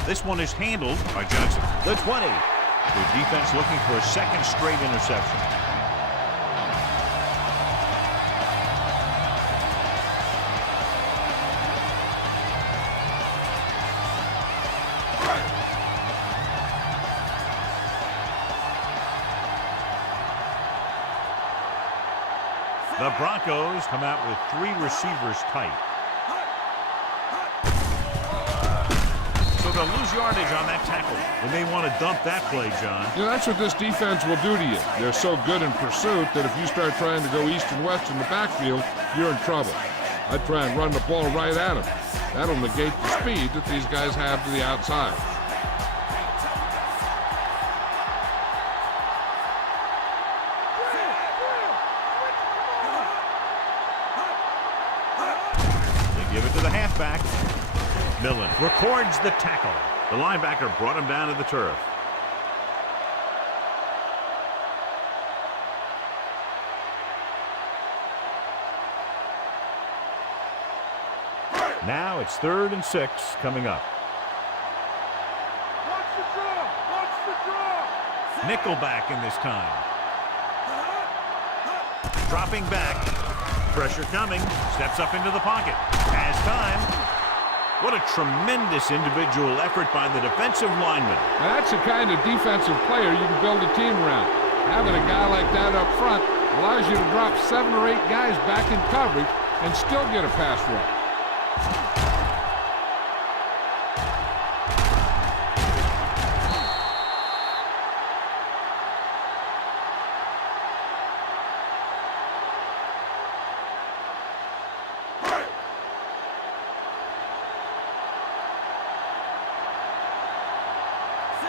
This one is handled by Johnson. The 20. The defense looking for a second straight interception. The Broncos come out with 3 receivers tight. So they'll lose yardage on that tackle. They may want to dump that play, John. You know, that's what this defense will do to you. They're so good in pursuit that if you start trying to go east and west in the backfield, you're in trouble. I'd try and run the ball right at them. That'll negate the speed that these guys have to the outside. They give it to the halfback. Millen records the tackle. The linebacker brought him down to the turf. Now it's 3rd and 6 coming up. Watch the draw! Watch the draw! Nickelback in this time. Dropping back. Pressure coming. Steps up into the pocket. Has time. What a tremendous individual effort by the defensive lineman. Now, that's the kind of defensive player you can build a team around. Having a guy like that up front allows you to drop 7 or 8 guys back in coverage and still get a pass rush.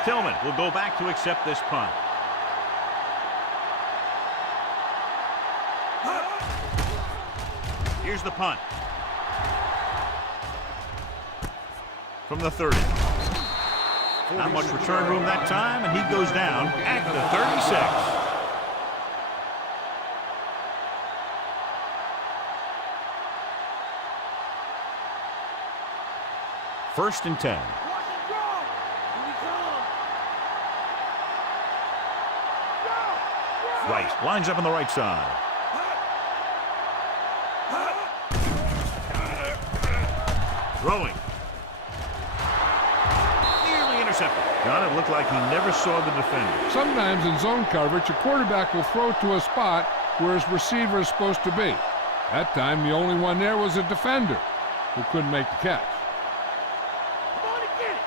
Tillman will go back to accept this punt. Here's the punt. From the 30. Not much return room that time, and he goes down at the 36. First and 10. Right. Lines up on the right side. Throwing. Nearly intercepted. John, it looked like he never saw the defender. Sometimes in zone coverage, a quarterback will throw to a spot where his receiver is supposed to be. That time, the only one there was a defender who couldn't make the catch. Come on and get it.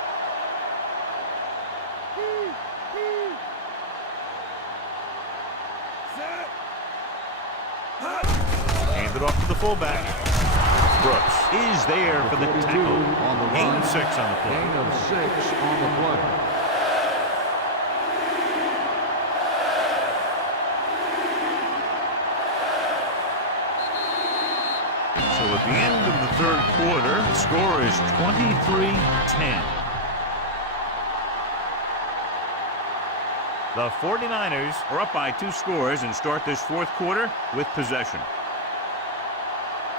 Hand it off to the fullback. Brooks is there for the tackle. On the Gain run. of 6 on the play. Gain of 6 on the play. So at the end of the third quarter, the score is 23-10. The 49ers are up by 2 scores and start this fourth quarter with possession.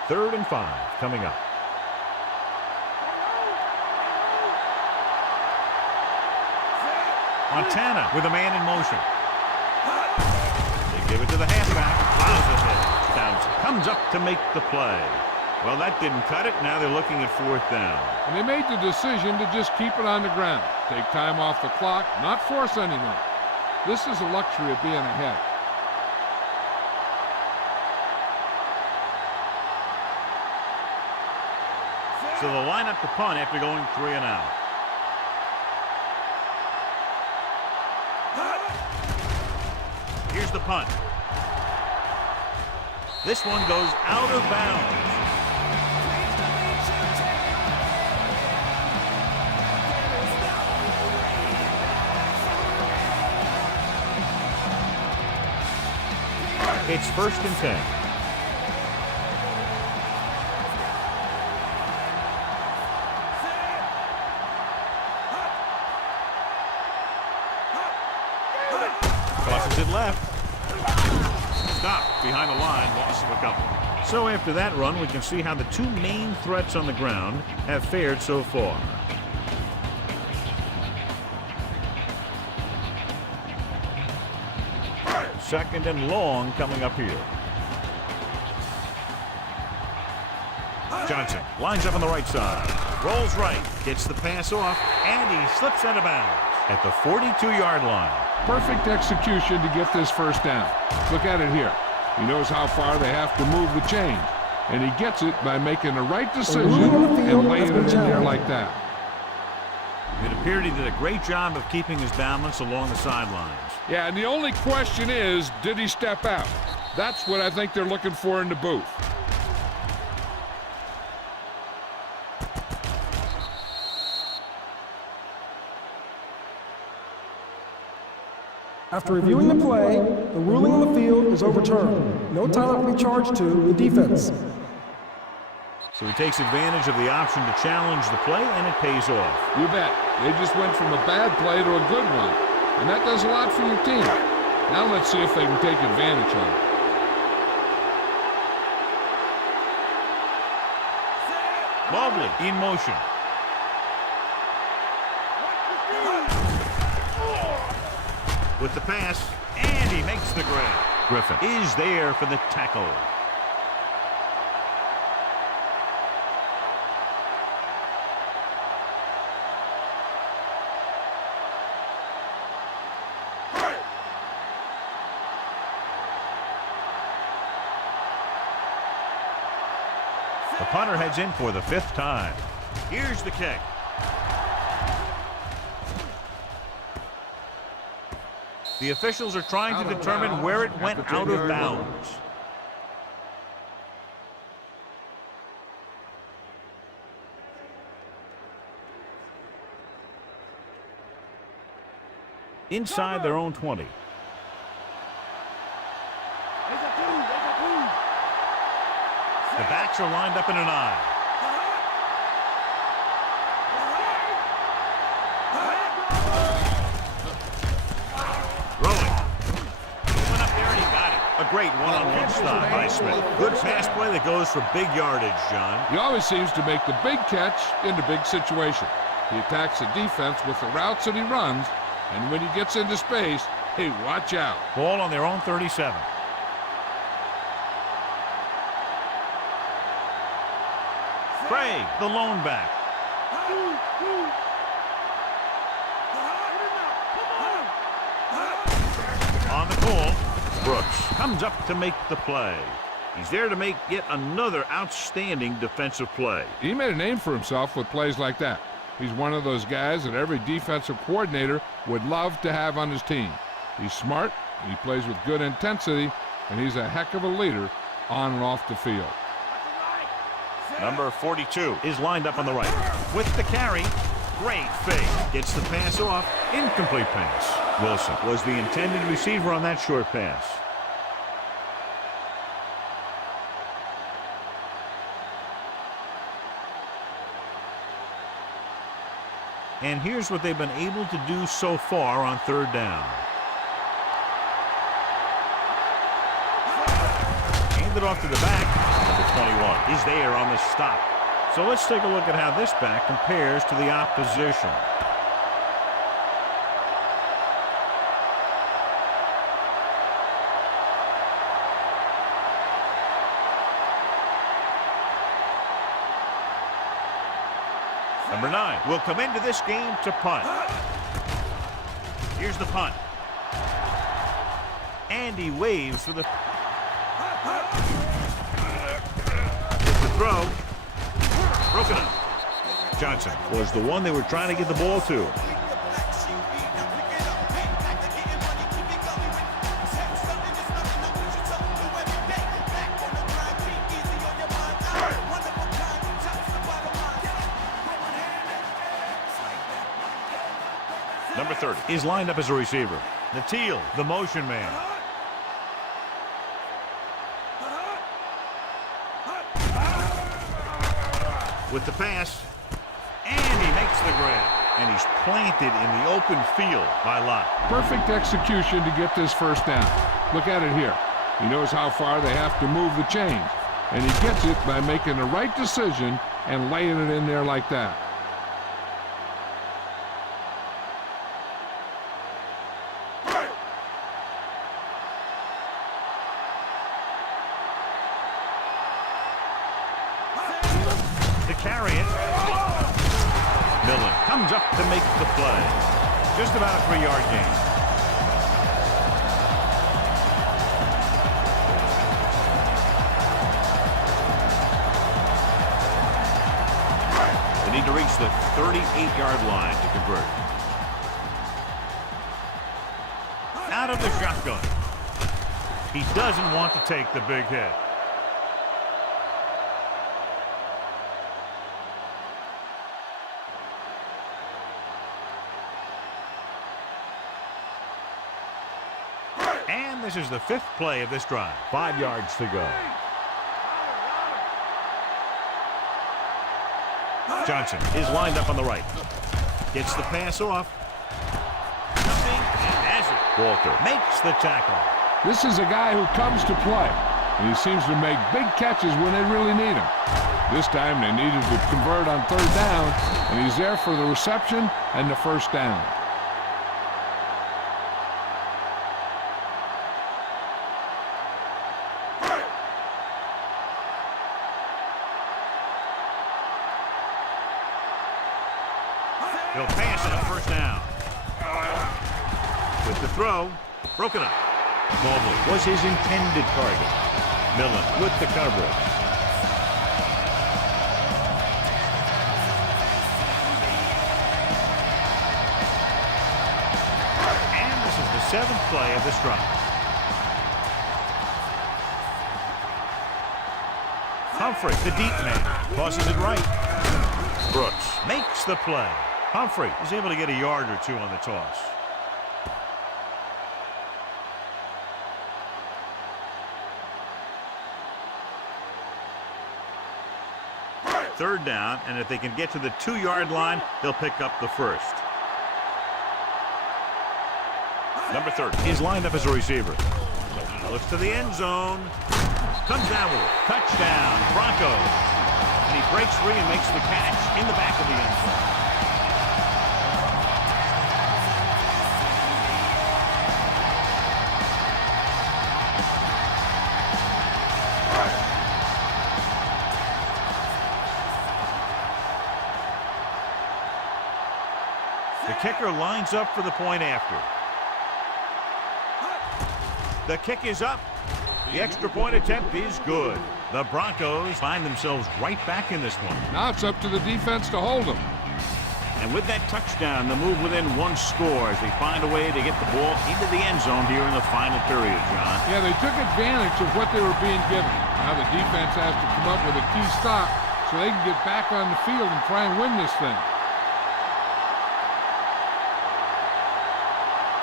3rd and 5 coming up. Montana with a man in motion. They give it to the halfback. Plows ahead. Downs comes up to make the play. Well, that didn't cut it. Now they're looking at 4th down. And they made the decision to just keep it on the ground. Take time off the clock, not force anything. This is the luxury of being ahead. So they'll line up the punt after going 3 and out. Here's the punt. This one goes out of bounds. It's 1st and 10. Tosses it left. Stop behind the line, loss of a couple. So after that run, we can see how the 2 main threats on the ground have fared so far. Second and long coming up here. Johnson lines up on the right side. Rolls right, gets the pass off, and he slips out of bounds at the 42-yard line. Perfect execution to get this 1st down. Look at it here. He knows how far they have to move the chain, and he gets it by making the right decision and laying it in there like that. It appeared he did a great job of keeping his balance along the sidelines. Yeah, and the only question is, did he step out? That's what I think they're looking for in the booth. After reviewing the play, the ruling on the field is overturned. No timeout will be charged to the defense. So he takes advantage of the option to challenge the play, and it pays off. You bet. They just went from a bad play to a good one, and that does a lot for your team. Now let's see if they can take advantage of it. Mobley in motion. With the pass, and he makes the grab. Griffin is there for the tackle. The punter heads in for the 5th time. Here's the kick. The officials are trying to determine where it went out of bounds. Inside their own 20. The backs are lined up in an I. Rolling. Went up there and he got it. A great one-on-one stop by Smith. Good pass play that goes for big yardage, John. He always seems to make the big catch in the big situation. He attacks the defense with the routes that he runs, and when he gets into space, Hey, watch out. Ball on their own 37. Craig, the lone back. On the call, Brooks comes up to make the play. He's there to make yet another outstanding defensive play. He made a name for himself with plays like that. He's one of those guys that every defensive coordinator would love to have on his team. He's smart, he plays with good intensity, and he's a heck of a leader on and off the field. Number 42 is lined up on the right. With the carry, great fake. Gets the pass off, incomplete pass. Wilson was the intended receiver on that short pass. And here's what they've been able to do so far on third down. Hand it off to the back. Number 21 is there on the stop. So let's take a look at how this back compares to the opposition. Number 9 will come into this game to punt. Here's the punt. And he waves for the throw. Broken up. Johnson was the one they were trying to get the ball to. Number 30 is lined up as a receiver. Natil, the motion man. With the pass, and he makes the grab. And he's planted in the open field by Lott. Perfect execution to get this first down. Look at it here. He knows how far they have to move the chains, and he gets it by making the right decision and laying it in there like that. Carry it. Millen comes up to make the play. Just about a 3-yard gain. They need to reach the 38-yard line to convert. Out of the shotgun. He doesn't want to take the big hit. And this is the 5th play of this drive. 5 yards to go. Johnson is lined up on the right. Gets the pass off. Jumping and has it. Walter makes the tackle. This is a guy who comes to play, and he seems to make big catches when they really need him. This time they needed to convert on third down, and he's there for the reception and the first down. He'll pass it on first down. With the throw, broken up. Mobley was his intended target. Millen with the coverage. And this is the 7th play of this drive. Humphrey, the deep man, tosses it right. Brooks makes the play. Humphrey is able to get a yard or 2 on the toss. Third down, and if they can get to the 2-yard line, they'll pick up the first. Number 30 is lined up as a receiver. Looks to the end zone. Comes down with it. Touchdown, Broncos. And he breaks free and makes the catch in the back of the end zone. kicker lines up for the point after. The kick is up. The extra point attempt is good. The Broncos find themselves right back in this one. Now it's up to the defense to hold them. And with that touchdown, the move within one score as they find a way to get the ball into the end zone here in the final period, John. Yeah, they took advantage of what they were being given. Now the defense has to come up with a key stop so they can get back on the field and try and win this thing.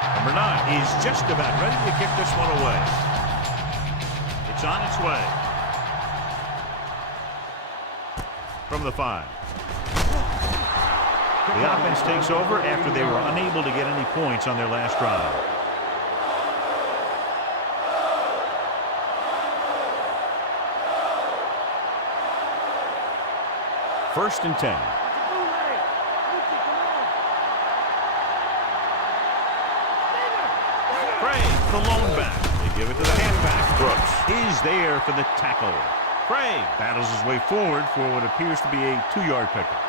Number 9 is just about ready to kick this one away. It's on its way. From the 5. The offense takes over after they were unable to get any points on their last drive. First and 10. The lone back. They give it to the halfback. Brooks is there for the tackle. Craig battles his way forward for what appears to be a 2-yard pickup.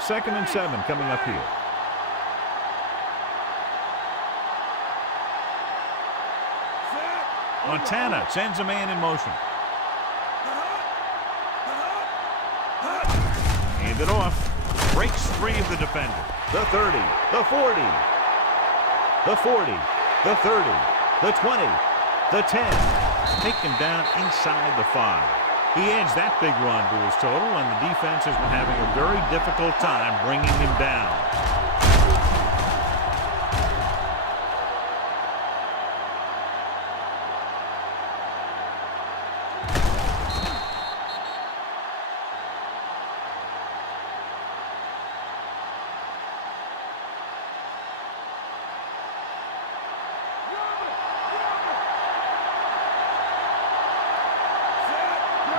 Second and 7 coming up here. Montana sends a man in motion. Hand it off. Breaks free of the defender. The 30, the 40, the 40, the 30, the 20, the 10. Taken down inside the 5. He adds that big run to his total, and the defense has been having a very difficult time bringing him down.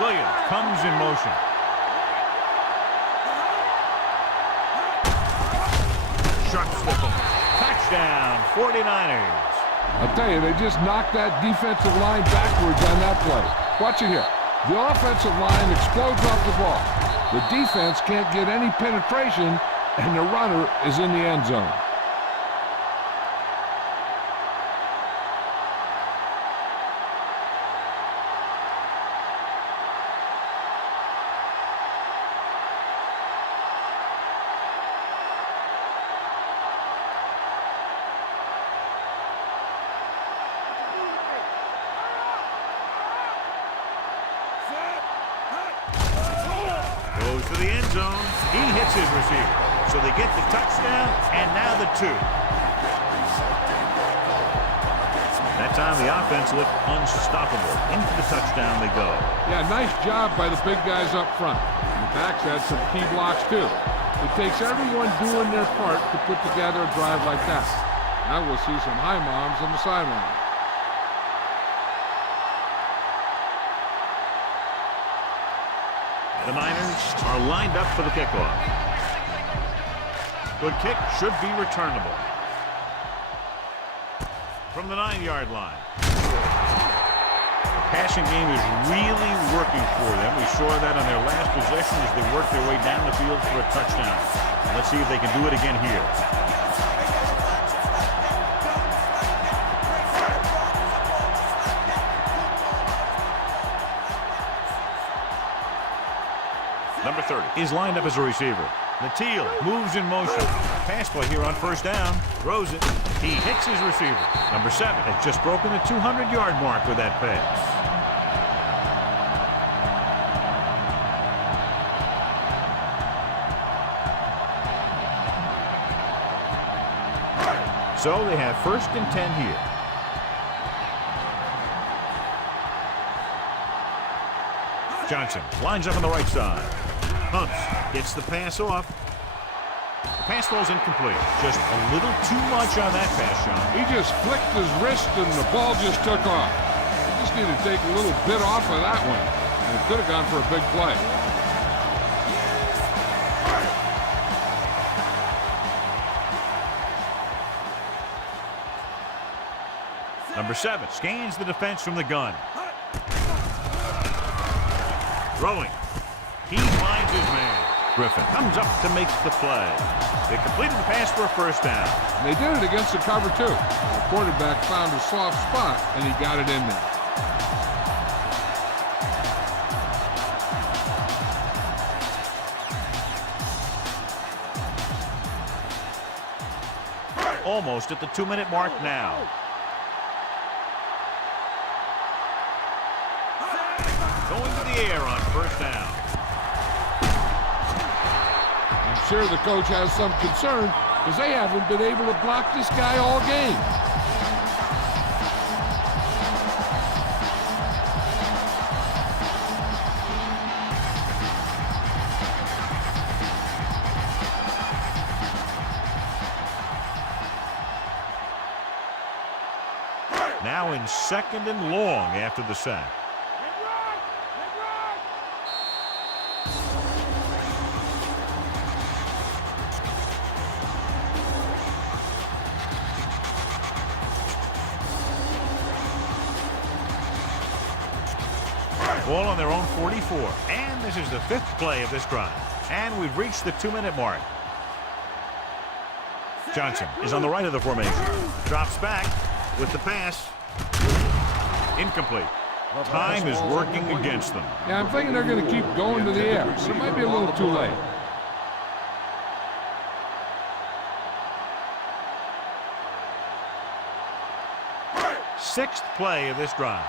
Williams comes in motion. Sharp slip on. Touchdown, 49ers. I'll tell you, they just knocked that defensive line backwards on that play. Watch it here. The offensive line explodes off the ball. The defense can't get any penetration, and the runner is in the end zone. Goes to the end zone. He hits his receiver. So they get the touchdown, and now the 2. That time the offense looked unstoppable. Into the touchdown they go. Yeah, nice job by the big guys up front. And the backs had some key blocks too. It takes everyone doing their part to put together a drive like that. Now we'll see some high moms on the sideline. The Niners are lined up for the kickoff. Good kick, should be returnable. From the 9-yard line. The passing game is really working for them. We saw that on their last possession as they worked their way down the field for a touchdown. Let's see if they can do it again here. Number 30 is lined up as a receiver. Natil moves in motion. Pass play here on first down. Throws it. He hits his receiver. Number 7 has just broken the 200-yard mark with that pass. So they have first and 10 here. Johnson lines up on the right side. Hunts gets the pass off. The pass falls incomplete. Just a little too much on that pass, Sean. He just flicked his wrist and the ball just took off. He just needed to take a little bit off of that one. And it could have gone for a big play. Number 7 scans the defense from the gun. Throwing. He finds his man. Griffin comes up to make the play. They completed the pass for a first down. And they did it against the cover, too. The quarterback found a soft spot, and he got it in there. Almost at the 2-minute mark now. Going to the air on first down. I'm sure the coach has some concern because they haven't been able to block this guy all game. Now in 2nd and long after the sack. Ball on their own 44. And this is the 5th play of this drive. And we've reached the 2-minute mark. Johnson is on the right of the formation. Drops back with the pass. Incomplete. Time is working against them. Yeah, I'm thinking they're going to keep going to the air, so it might be a little too late. Sixth play of this drive.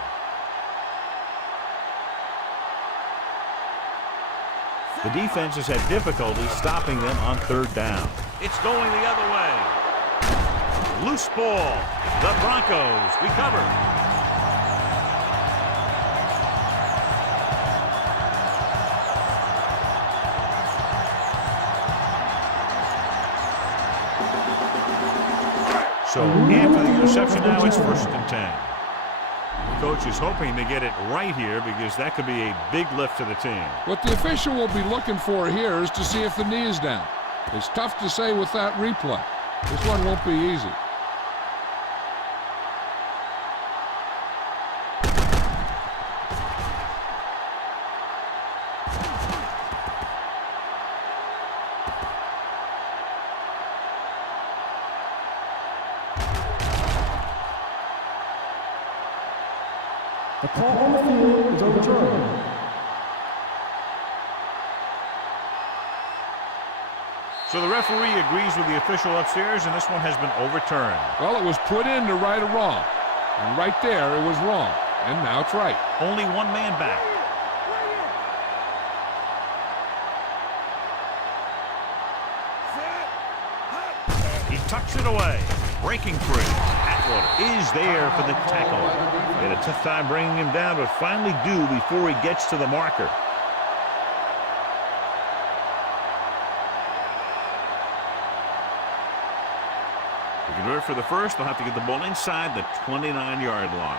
The defense has had difficulty stopping them on 3rd down. It's going the other way. Loose ball. The Broncos recover. So after the interception, now it's 1st and 10. The coach is hoping to get it right here because that could be a big lift to the team. What the official will be looking for here is to see if the knee is down. It's tough to say with that replay. This one won't be easy. The call on the field is overturned. So the referee agrees with the official upstairs, and this one has been overturned. Well, it was put in to right a wrong. And right there, it was wrong. And now it's right. Only one man back. He tucks it away. Breaking free. Atwater is there for the tackle. They had a tough time bringing him down, but finally do before he gets to the marker. To convert for the first, they'll have to get the ball inside the 29-yard line.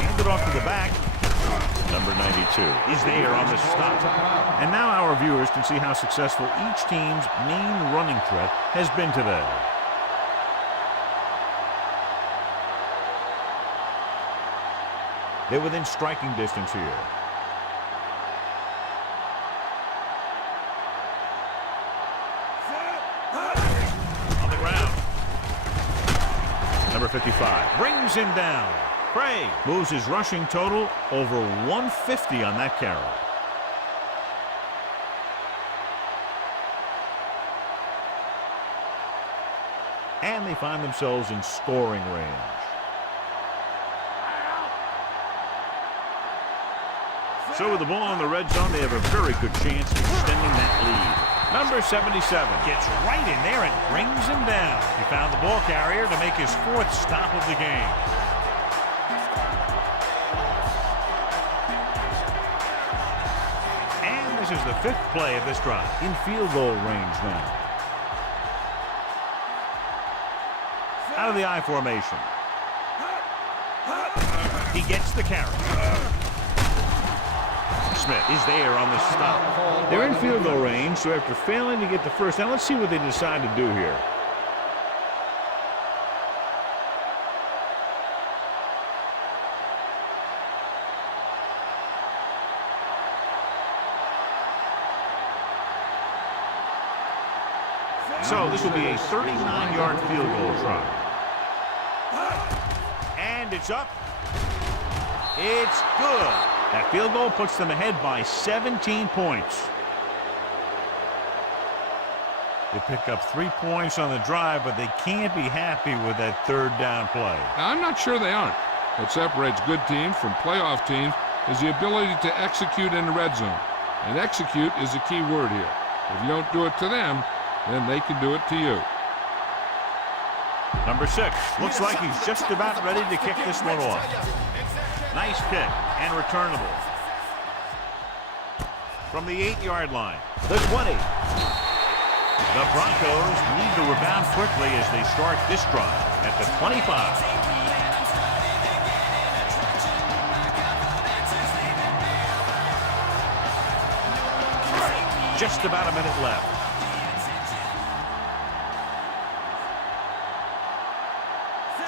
Hand it off to the back. Number 92 is there on the stop. And now our viewers can see how successful each team's main running threat has been today. They're within striking distance here. On the ground. Number 55 brings him down. Craig moves his rushing total over 150 on that carry. And they find themselves in scoring range. So with the ball in the red zone, they have a very good chance of extending that lead. Number 77 gets right in there and brings him down. He found the ball carrier to make his 4th stop of the game. This is the 5th play of this drive. In field goal range now. Out of the I formation. He gets the carry. Smith is there on the stop. They're in field goal range, so after failing to get the first down, let's see what they decide to do here. So this will be a 39-yard field goal try. And it's up. It's good. That field goal puts them ahead by 17 points. They pick up 3 points on the drive, but they can't be happy with that third down play. Now, I'm not sure they aren't. What separates good teams from playoff teams is the ability to execute in the red zone. And execute is the key word here. If you don't do it to them, then they can do it to you. Number 6. Looks like he's just about ready to kick this one off. Nice kick and returnable. From the 8-yard line. The 20. The Broncos need to rebound quickly as they start this drive at the 25. Just about a minute left.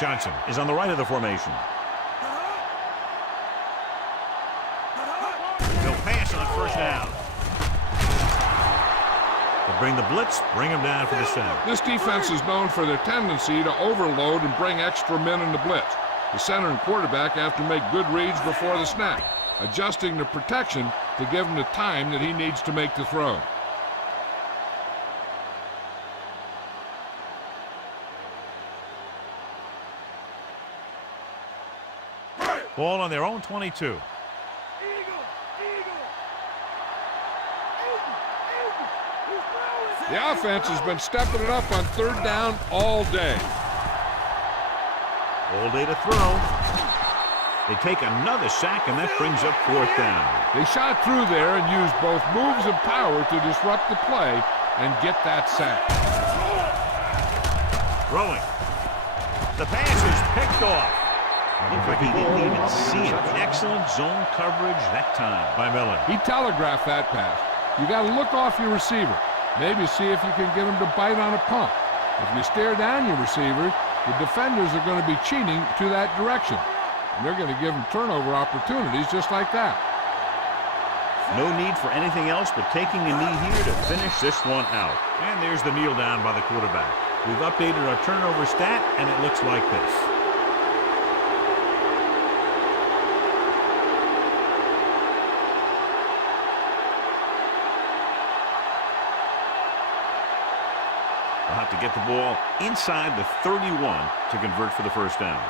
Johnson is on the right of the formation. They'll pass on first down. They'll bring the blitz, bring him down for the center. This defense is known for their tendency to overload and bring extra men in the blitz. The center and quarterback have to make good reads before the snap, adjusting the protection to give him the time that he needs to make the throw. Ball on their own 22. The offense has been stepping it up on third down all day. All day to throw. They take another sack, and that brings up fourth down. They shot through there and used both moves and power to disrupt the play and get that sack. Throwing. The pass is picked off. Looks like he didn't even see it. Excellent zone coverage that time by Miller. He telegraphed that pass. You got to look off your receiver. Maybe see if you can get him to bite on a pump. If you stare down your receiver, the defenders are going to be cheating to that direction. And they're going to give him turnover opportunities just like that. No need for anything else but taking a knee here to finish this one out. And there's the kneel down by the quarterback. We've updated our turnover stat, and it looks like this. They'll have to get the ball inside the 31 to convert for the first down.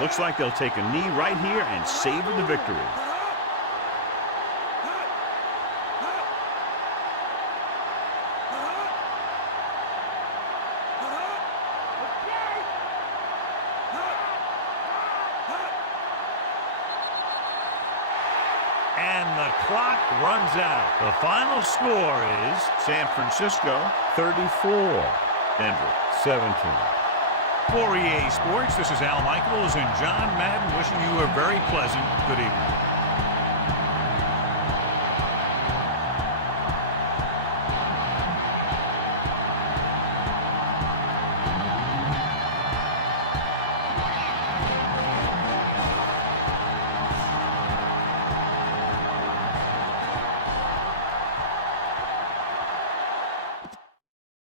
Looks like they'll take a knee right here and savor the victory. And the clock runs out. The final score is San Francisco 34, Denver 17. For EA Sports, this is Al Michaels and John Madden wishing you a very pleasant good evening.